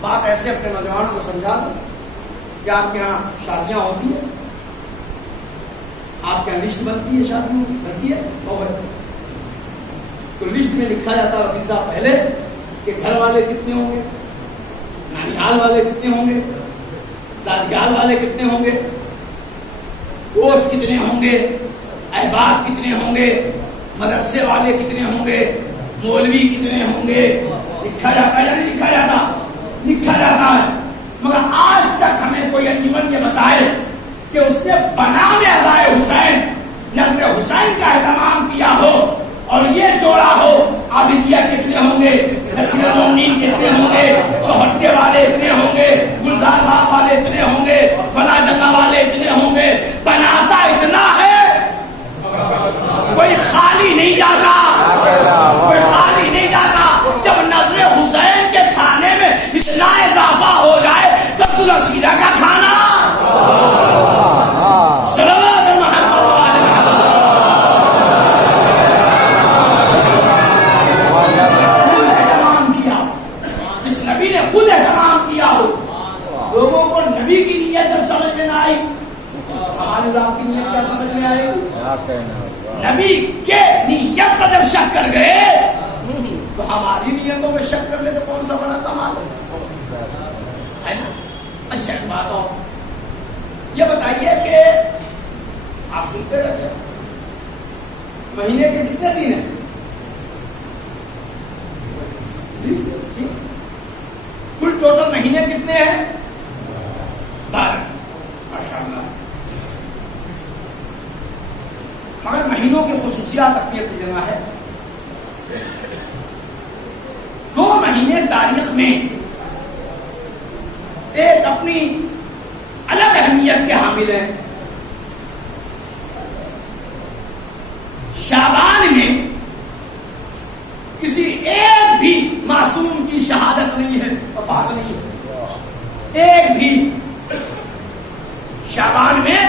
بات ایسے اپنے نوجوانوں کو سمجھا دو کہ آپ کے یہاں شادیاں ہوتی ہیں، آپ کے یہاں لسٹ بنتی ہے، شادیوں کی بنتی ہے، تو لسٹ میں لکھا جاتا ہے وکیل صاحب پہلے کہ گھر والے کتنے ہوں گے، نانیال والے کتنے ہوں گے، دادیال والے کتنے ہوں گے، دوست کتنے ہوں گے، احباب کتنے ہوں گے، مدرسے والے کتنے ہوں گے، مولوی کتنے ہوں گے، لکھا جاتا ہے یا نہیں لکھا جاتا؟ لکھا جاتا ہے۔ مگر آج تک ہمیں کوئی انجمن یہ بتائے کہ اس نے بنام عزائے حسین نذر حسین کا اہتمام کیا ہو اور یہ جوڑا ہو عابدیہ کتنے ہوں گے، نصیر المؤمنین کتنے ہوں گے، چوہٹے والے اتنے ہوں گے، گلزار باغ والے اتنے ہوں گے، فلاں جگہ والے اتنے ہوں گے، بناتا اتنا ہے کوئی خالی نہیں جاتا، کوئی خالی نہیں جاتا۔ جب نذر حسین کے کھانے میں اتنا اضافہ ہو جائے تو عبد الرشیدہ کا کھانا صلوات محمد والے اہتمام کیا، جس نبی نے خود اہتمام کیا ہو، لوگوں کو نبی کی نیت جب سمجھ میں نہ آئی، ہماری آپ کی نیت کیا سمجھ میں آئے گی؟ نبی کے نیت پر جب شک کر گئے تو ہماری نیتوں میں شک کر لے تو کون سا بڑا کمال ہے نا؟ اچھا ایک بات اور یہ بتائیے کہ آپ سنتے رہتے ہیں مہینے کے کتنے دن ہیں؟ کل ٹوٹل مہینے کتنے ہیں؟ 12۔ ماشاءاللہ، مگر مہینوں کی خصوصیات اپنی اپنی جگہ ہے۔ 2 مہینے تاریخ میں ایک اپنی الگ اہمیت کے حامل ہیں۔ شعبان میں کسی ایک بھی معصوم کی شہادت نہیں ہے، وفات نہیں ہے، ایک بھی شعبان میں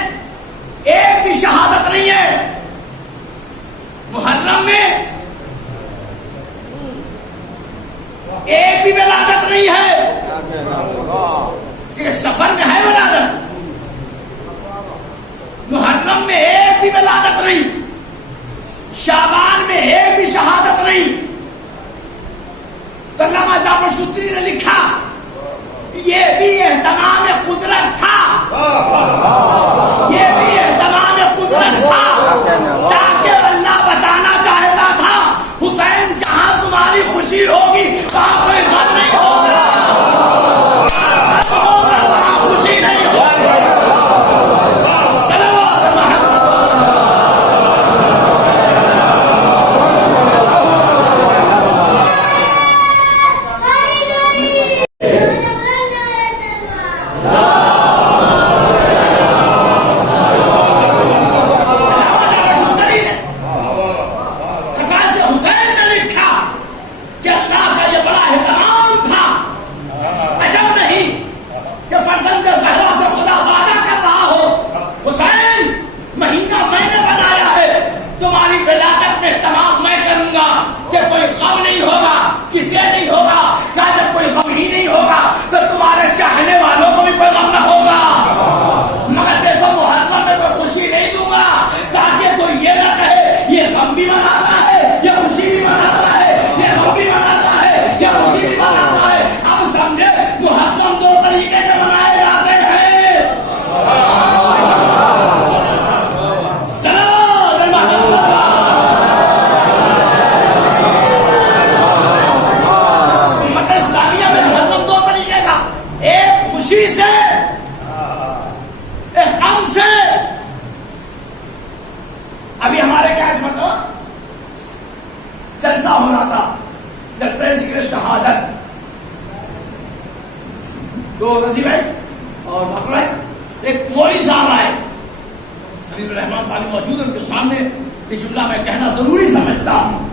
ایک بھی شہادت نہیں ہے۔ محرم میں ایک بھی ولادت نہیں ہے، کہ سفر میں ہے ولادت، محرم میں ایک بھی ولادت نہیں، شعبان میں ایک بھی شہادت نہیں۔ تو علامہ جعفر شتری نے لکھا یہ بھی اہتمام قدرت تھا، یہ بھی اہتمام قدرت تھا، تاکہ اللہ بتانا چاہتا تھا حسین جہاں تمہاری خوشی ہوگی وہاں کوئی غم نہیں ہوگا، وہاں خوشی نہیں ہوگی۔ صلوات محمد۔ تو رضی بھائی اور باقر بھائی ایک مولوی صاحب آئے، حبیب الرحمان صاحب موجود ہیں، ان کے سامنے یہ جملہ میں کہنا ضروری سمجھتا ہوں.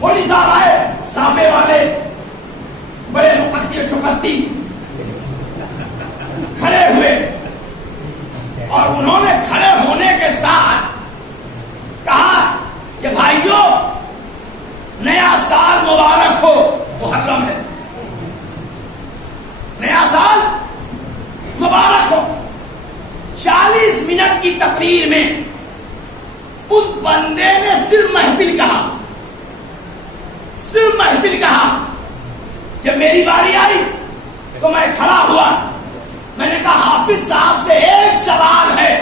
مولوی صاحب آئے، صافے والے، بڑے مقدی چقدی کھڑے ہوئے، اور انہوں نے کھڑے ہونے کے ساتھ کہا کہ بھائیو نیا سال مبارک ہو. محرم ہے، نیا سال مبارک ہو. 40 منٹ کی تقریر میں اس بندے نے صرف محفل کہا، صرف محفل کہا. جب میری باری آئی تو میں کھڑا ہوا، میں نے کہا حافظ صاحب سے ایک سوال ہے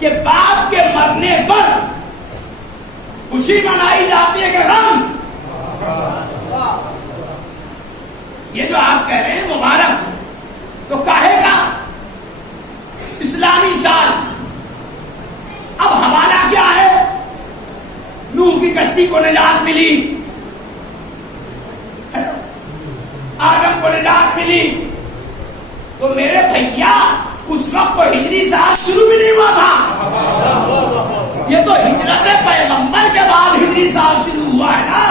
کہ باپ کے مرنے پر خوشی منائی جاتی ہے کہ غم؟ یہ جو آپ کہہ رہے ہیں مبارک ہو، تو کہے گا اسلامی سال. اب حوالہ کیا ہے؟ نوح کی کشتی کو نجات ملی، آدم کو نجات ملی، تو میرے بھیا اس وقت تو ہجری سال شروع بھی نہیں ہوا تھا. یہ تو ہجرت پیغمبر کے بعد ہجری سال شروع ہوا ہے نا.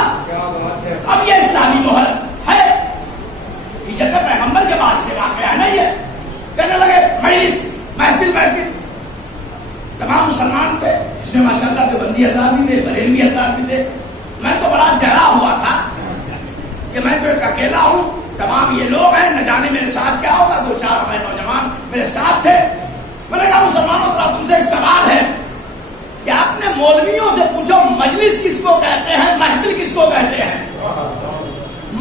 اب یہ اسلامی مہر ہے، ہجرت پیغمبر کے بعد سے واقعہ ہے نا. یہ کہنے لگے مجلس محفل محفل، تمام مسلمان تھے، اس میں ماشاءاللہ دیوبندی حضرات بھی تھے، بریلوی حضرات بھی تھے. میں تو بڑا ڈرا ہوا تھا کہ میں تو ایک اکیلا ہوں، تمام یہ لوگ ہیں، نہ جانے میرے ساتھ کیا ہوگا. 2-4 ہمارے نوجوان میرے ساتھ تھے. میں نے کہا مسلمانوں ذرا تم سے ایک سوال ہے کہ آپ نے مولویوں سے پوچھو مجلس کس کو کہتے ہیں، محفل کس کو کہتے ہیں؟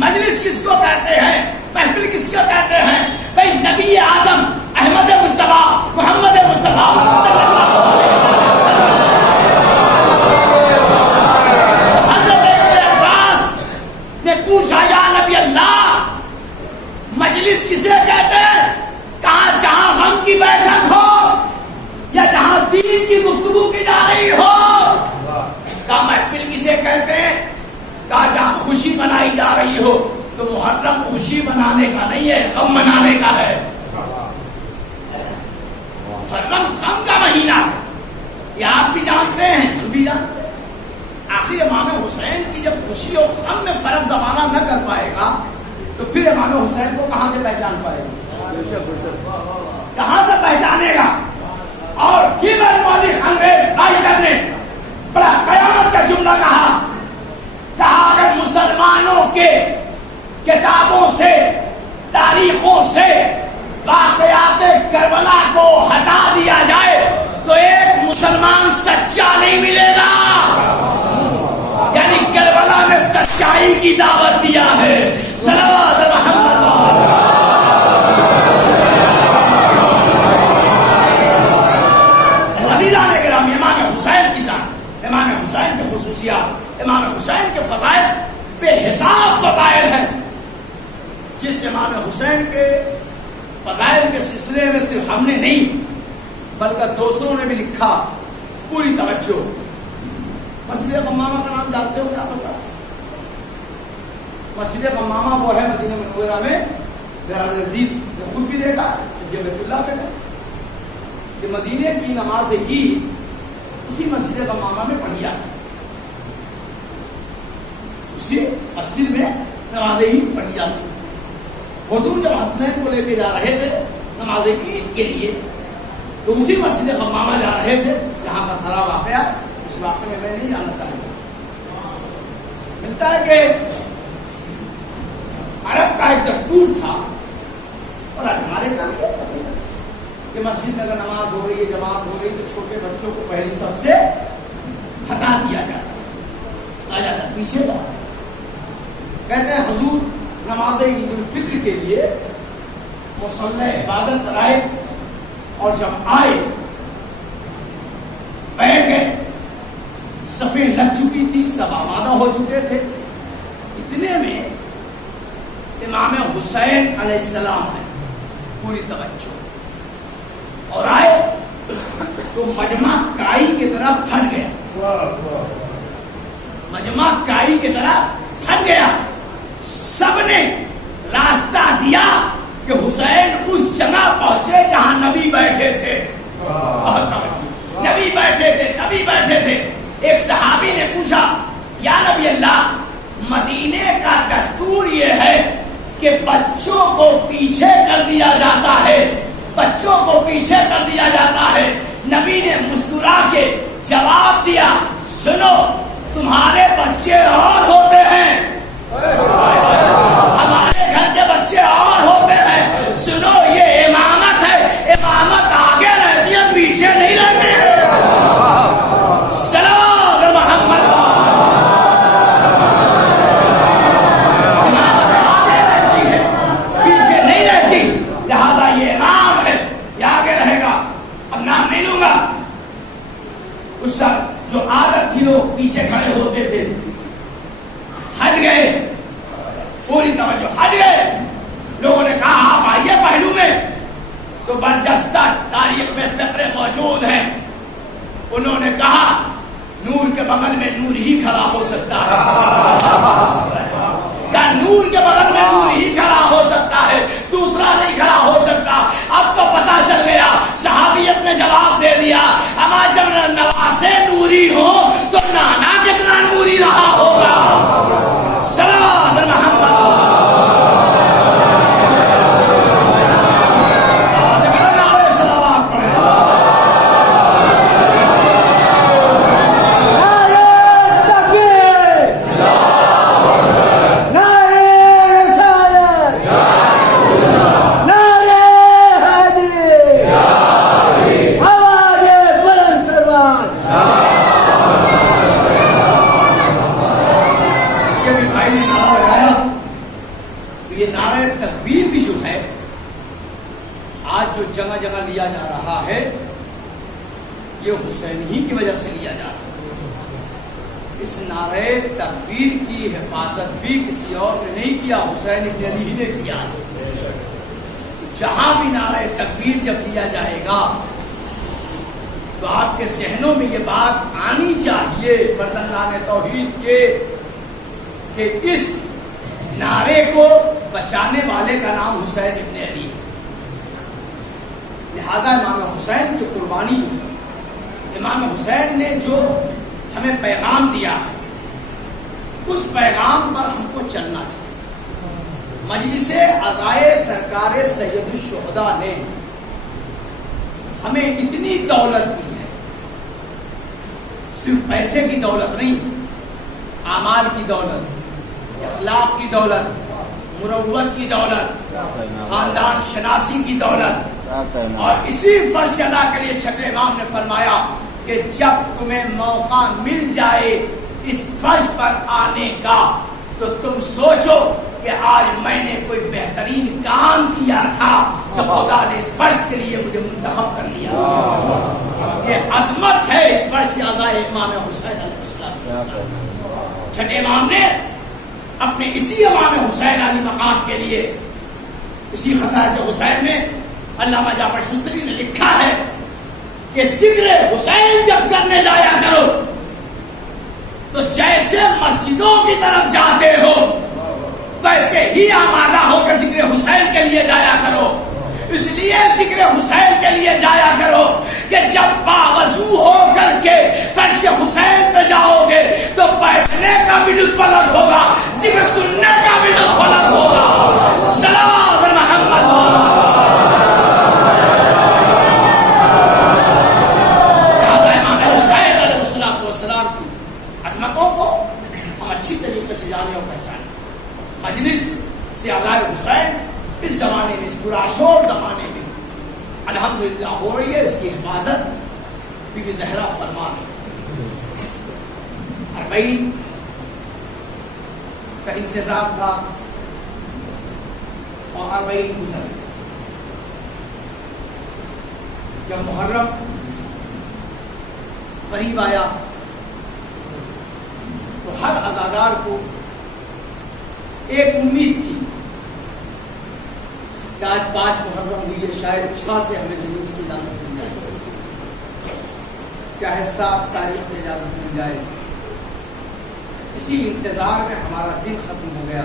مجلس کس کو کہتے ہیں، محفل کس کو کہتے ہیں؟ بھائی نبی اعظم احمد مصطفیٰ محمد مصطفیٰ صلی اللہ علیہ وسلم حضرت ابن عباس نے پوچھا یا نبی اللہ مجلس کسے کہتے ہیں؟ کہا جہاں غم کی بیٹھک ہو یا جہاں دین کی گفتگو کی جا رہی ہو. کہا محفل کسے کہتے ہیں؟ کہا جہاں خوشی منائی جا رہی ہو. تو محرم خوشی منانے کا نہیں ہے، غم منانے کا ہے. محرم غم کا مہینہ ہے، یہ آپ بھی جانتے ہیں، ہم بھی جانتے ہیں. آخر امام حسین کی جب خوشی اور غم میں فرق زمانہ نہ کر پائے گا تو پھر امام حسین کو کہاں سے پہچان پائے گا؟ کہاں سے پہچانے گا؟ اور انگریز رائٹر نے بڑا قیامت کا جملہ کہا اگر مسلمانوں کے کتابوں سے، تاریخوں سے واقعات کربلا کو ہٹا دیا جائے تو ایک مسلمان سچا نہیں ملے گا. یعنی کربلا نے سچائی کی دعوت دیا ہے. صلوات محمد عزیزان کرام، امام حسین کی ذات، امام حسین کے خصوصیات، امام حسین کے فضائل بے حساب فضائل ہیں. جس امام حسین کے فضائل کے سلسلے میں صرف ہم نے نہیں بلکہ دوسروں نے بھی لکھا. پوری توجہ. مسجد غمامہ کا نام جانتے ہو کیا پتا؟ مسجد غمامہ وہ ہے مدینہ منورہ میں، میرا عزیز نے خود بھی دیکھا، یہ بیت اللہ پہ ہے کہ مدینے کی نماز عید اسی مسجد غمامہ میں پڑھی جاتی، اسی مسجد میں نماز عید پڑھی جاتی. حضور جب حسنین کو لے کے جا رہے تھے نماز عید کے لیے تو اسی مسجد غمامہ جا رہے تھے جہاں کا سارا واقعہ، اس واقعے میں میں نہیں جاننا چاہتا. ملتا ہے کہ عرب کا ایک دستور تھا اور ہمارے کام کہ مسجد میں اگر نماز ہو رہی ہے، جماعت ہو رہی ہے تو چھوٹے بچوں کو پہلی سب سے ہٹا دیا جاتا، پیچھے جاتا. کہتے ہیں حضور نماز عید الفطر کے لیے مصلی عبادت پر آئے اور جب آئے بیٹھ گئے، صفیں لگ چکی تھی، سب آمادہ ہو چکے تھے. اتنے میں امام حسین علیہ السلام ہے، پوری توجہ، اور آئے تو مجمع کائی کی طرح پھٹ گیا، مجمع کائی کی طرح پھٹ گیا. سب نے راستہ دیا کہ حسین اس جگہ پہنچے جہاں نبی بیٹھے تھے. نبی بیٹھے تھے. ایک صحابی نے پوچھا یا نبی اللہ مدینے کا دستور یہ ہے کہ بچوں کو پیچھے کر دیا جاتا ہے. نبی نے مسکرا کے جواب دیا سنو تمہارے بچے اور ہوتے ہیں ہمارے گھر کے بچے اور ہوتے ہیں. سنو یہ امامت ہے. امامت آگے رہتی ہے پیچھے نہیں رہتے. سلام محمد. امامت آگے رہتی ہے پیچھے نہیں رہتی. لہذا یہ امام ہے یہ آگے رہے گا. اب نام نہیں لوں گا. اس سب جو عادت تھی لوگ پیچھے کھڑے ہوتے تھے ہٹ گئے. پوری توجہ ہٹ گئے. لوگوں نے کہا آپ آئیے پہلو میں. تو برجستہ تاریخ میں فقرے موجود ہیں. انہوں نے کہا نور کے بغل میں نور ہی کھڑا ہو سکتا ہے. نور کے بغل میں نور ہی کھڑا ہو سکتا ہے دوسرا نہیں کھڑا ہو سکتا. اب تو پتا چل گیا. صحابیت نے جواب دے دیا ہمارا جب نواسے نوری ہو تو نانا کتنا نوری رہا ہوگا. سلام محمد. جگہ جگہ لیا جا رہا ہے یہ حسین ہی کی وجہ سے لیا جا رہا ہے. اس نعرے تکبیر کی حفاظت بھی کسی اور نے نہیں کیا حسین ابن علی ہی نے کیا. جہاں بھی نعرے تکبیر جب لیا جائے گا تو آپ کے ذہنوں میں یہ بات آنی چاہیے فرزندان توحید کے کہ اس نعرے کو بچانے والے کا نام حسین ابن علی ہے. لہذا امام حسین کی قربانی امام حسین نے جو ہمیں پیغام دیا اس پیغام پر ہم کو چلنا چاہیے. مجلس عزائے سرکار سید الشہداء نے ہمیں اتنی دولت دی ہے. صرف پیسے کی دولت نہیں اعمال کی دولت اخلاق کی دولت مروت کی دولت خاندان شناسی کی دولت. اور اسی فرض ادا کے لیے چھٹے امام نے فرمایا کہ جب تمہیں موقع مل جائے اس فرض پر آنے کا تو تم سوچو کہ آج میں نے کوئی بہترین کام کیا تھا تو خدا نے اس فرض کے لیے مجھے منتخب کر لیا. یہ عظمت ہے اس فرض عزائے امام حسین علیہ السلام. چھٹے امام نے اپنے اسی امام حسین علی مقام کے لیے اسی خصائص حسین میں علامہ جعفر شستری نے لکھا ہے کہ ذکر حسین جب کرنے جایا کرو تو جیسے مسجدوں کی طرف جاتے ہو ویسے ہی آمادہ ہو کے ذکر حسین کے لیے جایا کرو. اس لیے ذکر حسین کے لیے جایا کرو کہ جب باوضو ہو کر کے فرش حسین پہ جاؤ گے تو بیٹھنے کا بھی لطف الگ ہوگا ذکر سننے کا بھی لطف الگ ہوگا. سلام محمد. عظمتوں کو ہم اچھی طریقے سے جانے اور پہچانے. مجلس سے عزائے حسین اس زمانے میں اس پراشور زمانے میں الحمدللہ ہو رہی ہے. اس کی حفاظت بی بی زہرا فرما ہے. 40 کا انتظام تھا اور 40 گزر گئے. جب محرم قریب آیا تو ہر عزادار کو ایک امید تھی کہ آج 5 محرم ہوئی ہے شاید 6 سے ہمیں جلوس کی اجازت مل جائے چاہے 7 تاریخ سے اجازت مل جائے. اسی انتظار میں ہمارا دن ختم ہو گیا.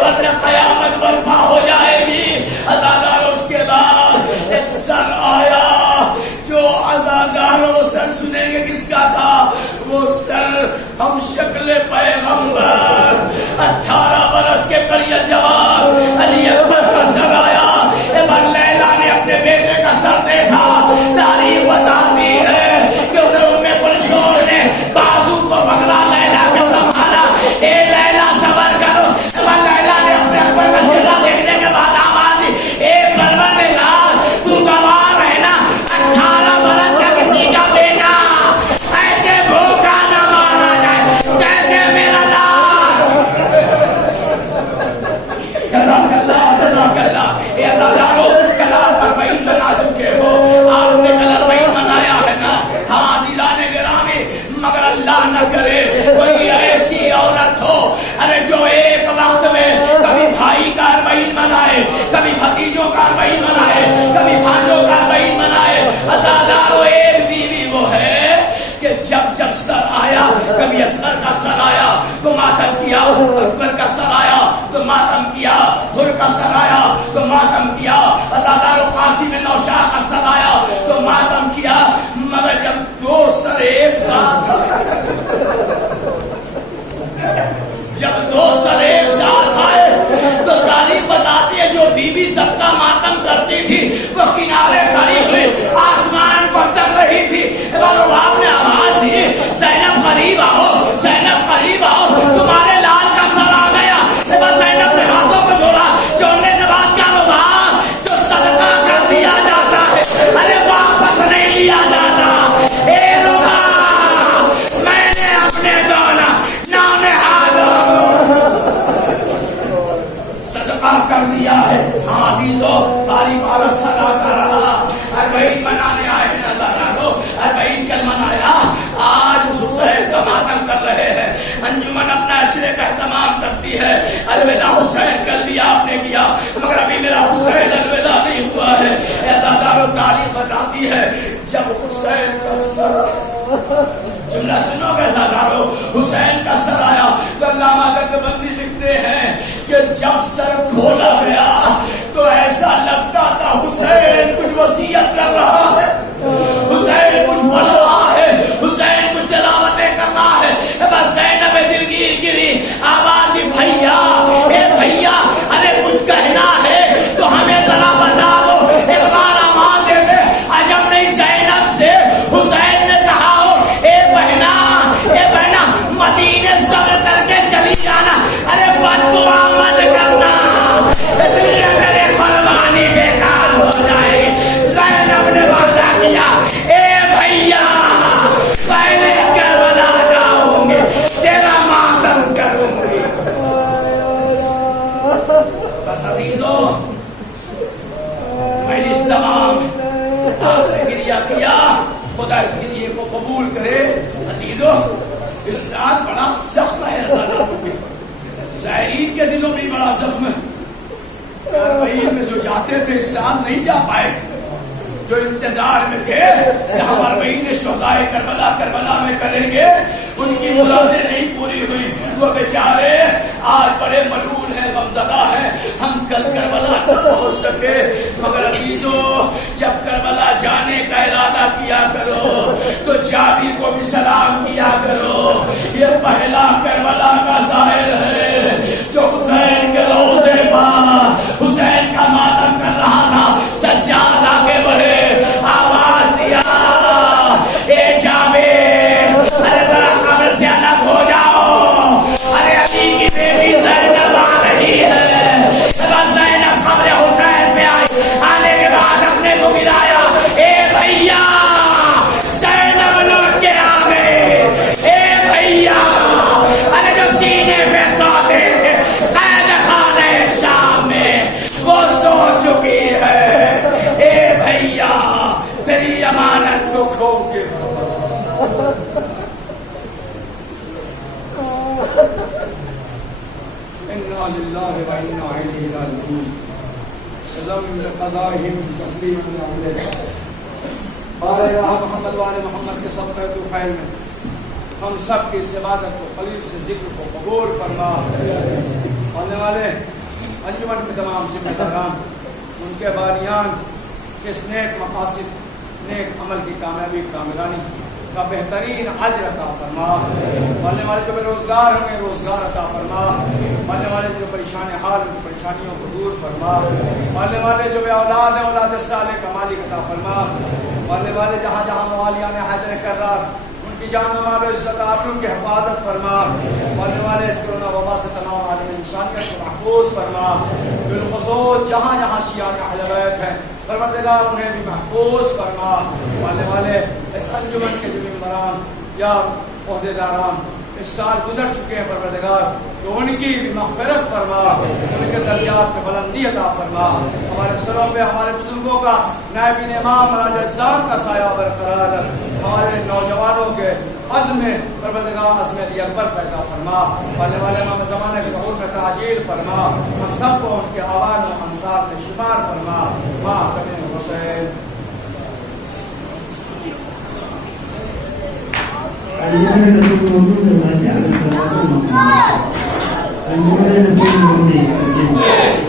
وقت قیامت برپا ہو جائے گی عزاداروں اس کے بعد ایک سر آیا جو عزاداروں سر سنیں گے کس کا تھا وہ سر ہم شکل پیغمبر 18 برس کے کڑی جوان علی اکبر کا سر آیا ایک بار لیلا نے اپنے بیٹے کا سر دیکھا تاریخ بتاتی ہے کہ ادھر میں کلثوم نے بازو کو پکڑا لیلا کو سنبھالا اے لیلا صبر کرو لیلا نے اپنے اکبر کا چہرہ دیکھنے کے بعد آواز دی اے پروردگار تو گواہ رہنا 18 برس کا کسی کا بیٹا ایسے بھوکا نہ مارا جائے جیسے میرا لال اے عزادارو کلار پر وہی بنا چکے ہو آپ نے کلر وہی منایا ہے نا ہم عزیزان گرامی مگر اللہ نہ کرے کوئی ایسی عورت ہو ارے جو ایک وقت میں کبھی بھائی کاروائی منائے کبھی بھتیجوں کاروائی منائے کبھی بھانجوں کاروائی منائے عزادارو ایک بیوی وہ ہے کہ جب سر آیا کبھی اصغر کا سر آیا تو ماتم کیا اکبر کا سر آیا تو ماتم کیا حر کا سر آیا تو ماتم کیا عزادارو قاسم نوشاہ کا سر آیا تو ماتم کیا مگر جب دو سر ایک ساتھ جب دو سر ایک ساتھ آئے تو تاریخ بتاتی ہے جو بی بی سب کا ماتم کرتی تھی وہ کنارے کھڑی ہوئی آسمان کو تک رہی تھی آپ نے آواز دی زینب قریب آؤ زینب قریب آؤ تمہارے لال کا سر آ گیا زینب نے ہاتھوں کو جوڑا جوڑنے کے بعد کاروبار جو صدقہ کر دیا جاتا ہے ارے واپس نہیں لیا جاتا اے روبا میں نے اپنے دونا صدقہ کر دیا ہے ہاں عزیزو باری بارہ صدا کر رہا اربعین منانے آئے ہیں نظارہ اربعین کل منایا آج اس حسین کا ماتم کر رہے ہیں انجمن اپنا عشرے کا اہتمام کرتی ہے الوداع حسین کل بھی آپ نے کیا مگر ابھی میرا حسین الوداع نہیں ہوا ہے اعزازدارو تاریخ بتاتی ہے جب حسین کا سر جملہ سنو گے اعزازدارو حسین کا سر آیا تو علامہ دیوبندی لکھتے ہیں کہ جب سر کھولا گیا تو ایسا لگتا تھا حسین کچھ وصیت کر رہا ہے حسین کچھ بول رہا ہے حسین کچھ تلاوتیں کر رہا ہے بس زینب دلگیر گری آواز دی بھیا اے بھیا ارے کچھ کہنا ہے تو ہمیں ذرا بتا دو ایک بار آواز دے دے عجب نہیں زینب سے حسین نے کہا ہو اے بہنا مدینے صبر کر کے چلی جانا ارے بد دعا مت کرنا اس لیے میرے قربانی بیکار ہو جائے زینب نے وعدہ کیا اے بھیا پہلے کربلا جاؤں گے تیرا ماتم کروں گی بس عزیزو میں نے اس تمام آپ نے گریہ کیا خدا اس گریہ کو قبول کرے عزیزو اس سال بڑا زخم ہے زائرین کے دلوں میں بڑا زخم ہے کاربعین میں جو جاتے تھے اس سال نہیں جا پائے جو انتظار میں تھے کہ ہم اربعین شہدائے کربلا میں کریں گے ان کی مرادیں نہیں پوری ہوئی وہ بیچارے آج بڑے ملول ہیں غمزدہ ہیں ہم کل کربلا نہ پہنچ سکے مگر عزیزو جب کربلا جانے کا ارادہ کیا کرو تو جابر کو بھی سلام کیا کرو یہ پہلا کربلا کا ظاہر ہے جو حسین کے روزے پر حسین کا ماتم کر رہا تھا سجاد آگے بڑھے آواز دیا اے جابر ارے ذرا قبر سے الگ ہو جاؤ ارے علی کی بیٹی زینب آ رہی ہے زینب قبر حسین میں آئی آنے کے بعد اپنے کو گرایا اے بھیا زینب لوٹ کے آ گئے اے بھیا ارے جو سینے پہ سوتے تھے قید خانے شام میں وہ سو چکی ہے اے بھیا تیری امانت کو کھو کے انا للہ و انا الیہ راجعون سلام لقضائہم تسلیم علیہ بارے محمد وعلى محمد کے سب خیر و خیر میں ہم سب کی اس عبادت کو قلیل سے ذکر کو قبول فرما آنے والے انجمن کے تمام ذمہ داران، ان کے بانیان کے اس نیک مقاصد، نیک عمل کی کامیابی کامرانی کا بہترین اجر عطا فرما. ماننے والے جو بے روزگار ہمیں روزگار عطا فرما. ماننے والے جو پریشان حال ان کی پریشانیوں کو دور فرما. ماننے والے جو بے اولاد ہیں اولاد صالح کا مالک عطا فرما. ماننے والے جہاں جہاں موالیان حاضر کر رہا ان کی جان و مال و عزت آبرو کی حفاظت فرما. ماننے والے اس کرونا وبا سے تمام عالم انسانیت کو محفوظ فرما. بالخصوص جہاں جہاں شیعان اہل بیت ہیں پروردگار انہیں بھی محفوظ فرما. ماننے والے اس انجمن کے جو ممبران یا عہدیداران اس سال گزر چکے ہیں پروردگار تو ان کی بھی مغفرت فرما، ان کے درجات میں بلندی عطا فرما. ہمارے سروں پہ ہمارے بزرگوں کا نائبین امام راجہ اجزام کا سایہ برقرار رکھ. ہمارے نوجوانوں کے عزم پروردگار عزم علی اکبر پیدا فرما. ماننے والے امام زمانے کے ظہور میں تعجیل فرما. ہم سب کو ان کے آوان و انصار میں شمار فرما. ماں کبھی حسین Anjuran Nabi Muhammad membaca Al-Quran Muhammad. Anjuran Nabi Muhammad.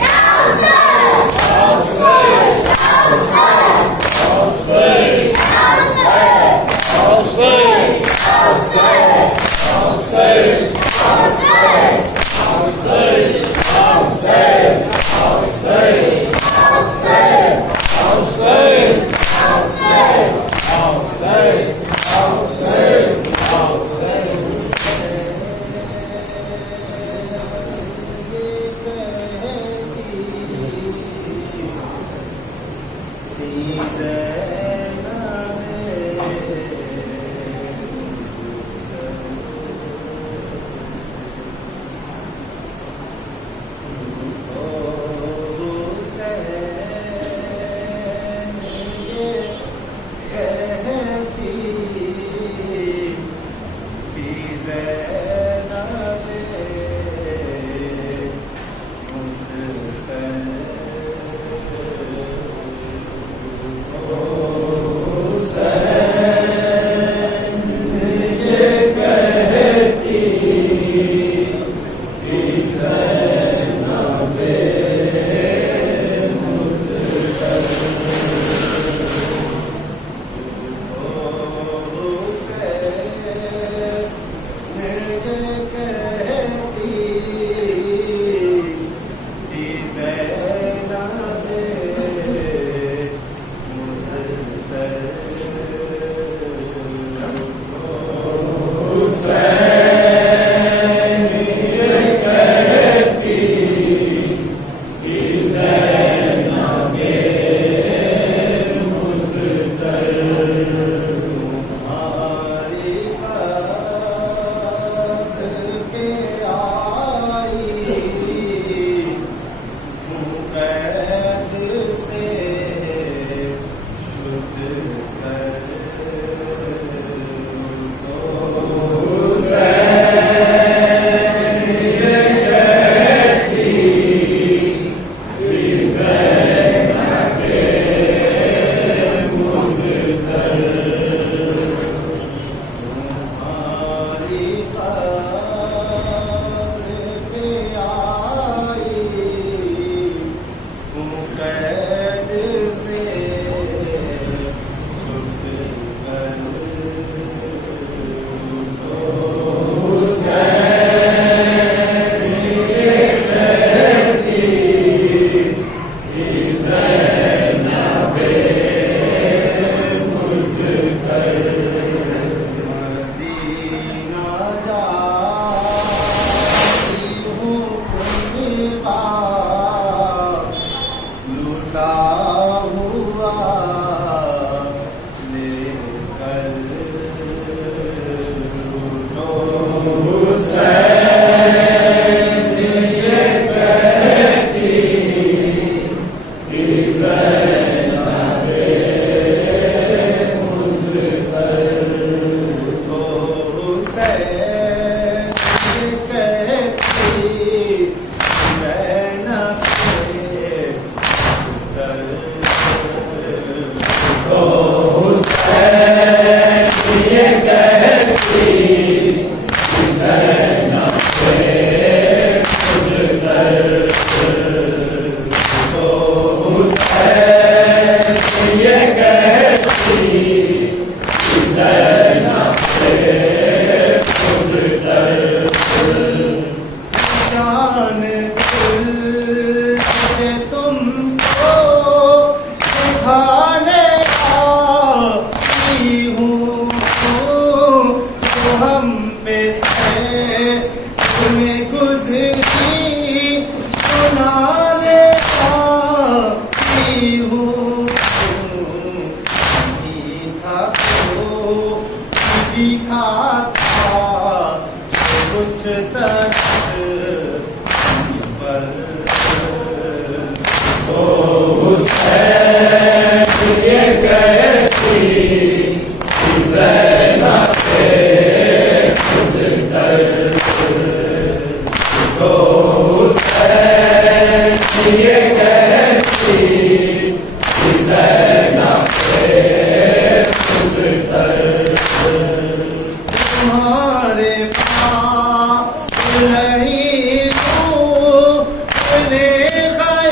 تمہارے پاس نہیں تو خیال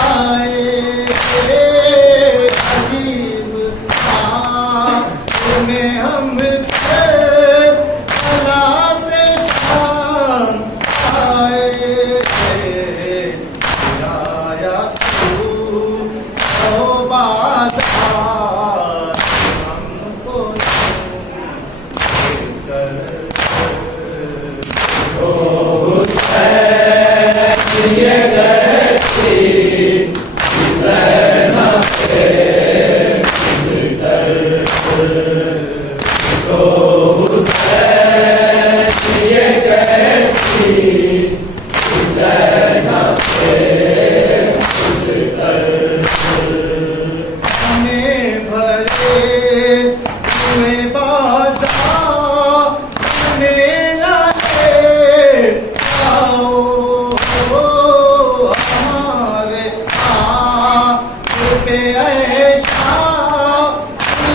آئے عجیب میں ہم کلا سے شام آئے آیا تو بازار ہم کو ہمیں بھرے ہوئے بازار میں لائے آؤ ہمارے آپ پہ عیشا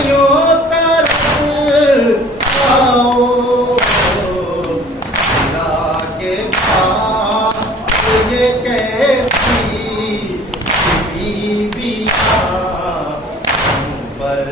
یوں طرف آؤ اللہ کے پاس یہ کیسی بیویاں پر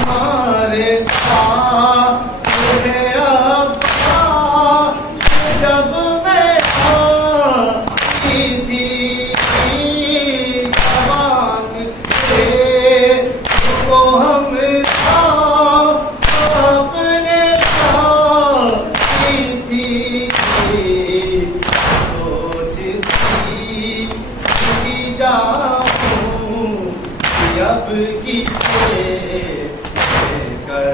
ہمارے ساتھ ابا جب میں آئی تھی جوان تھے وہ ہم اپنے لائی تھی سوچتی جاؤں اب کسے کر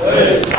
صحیح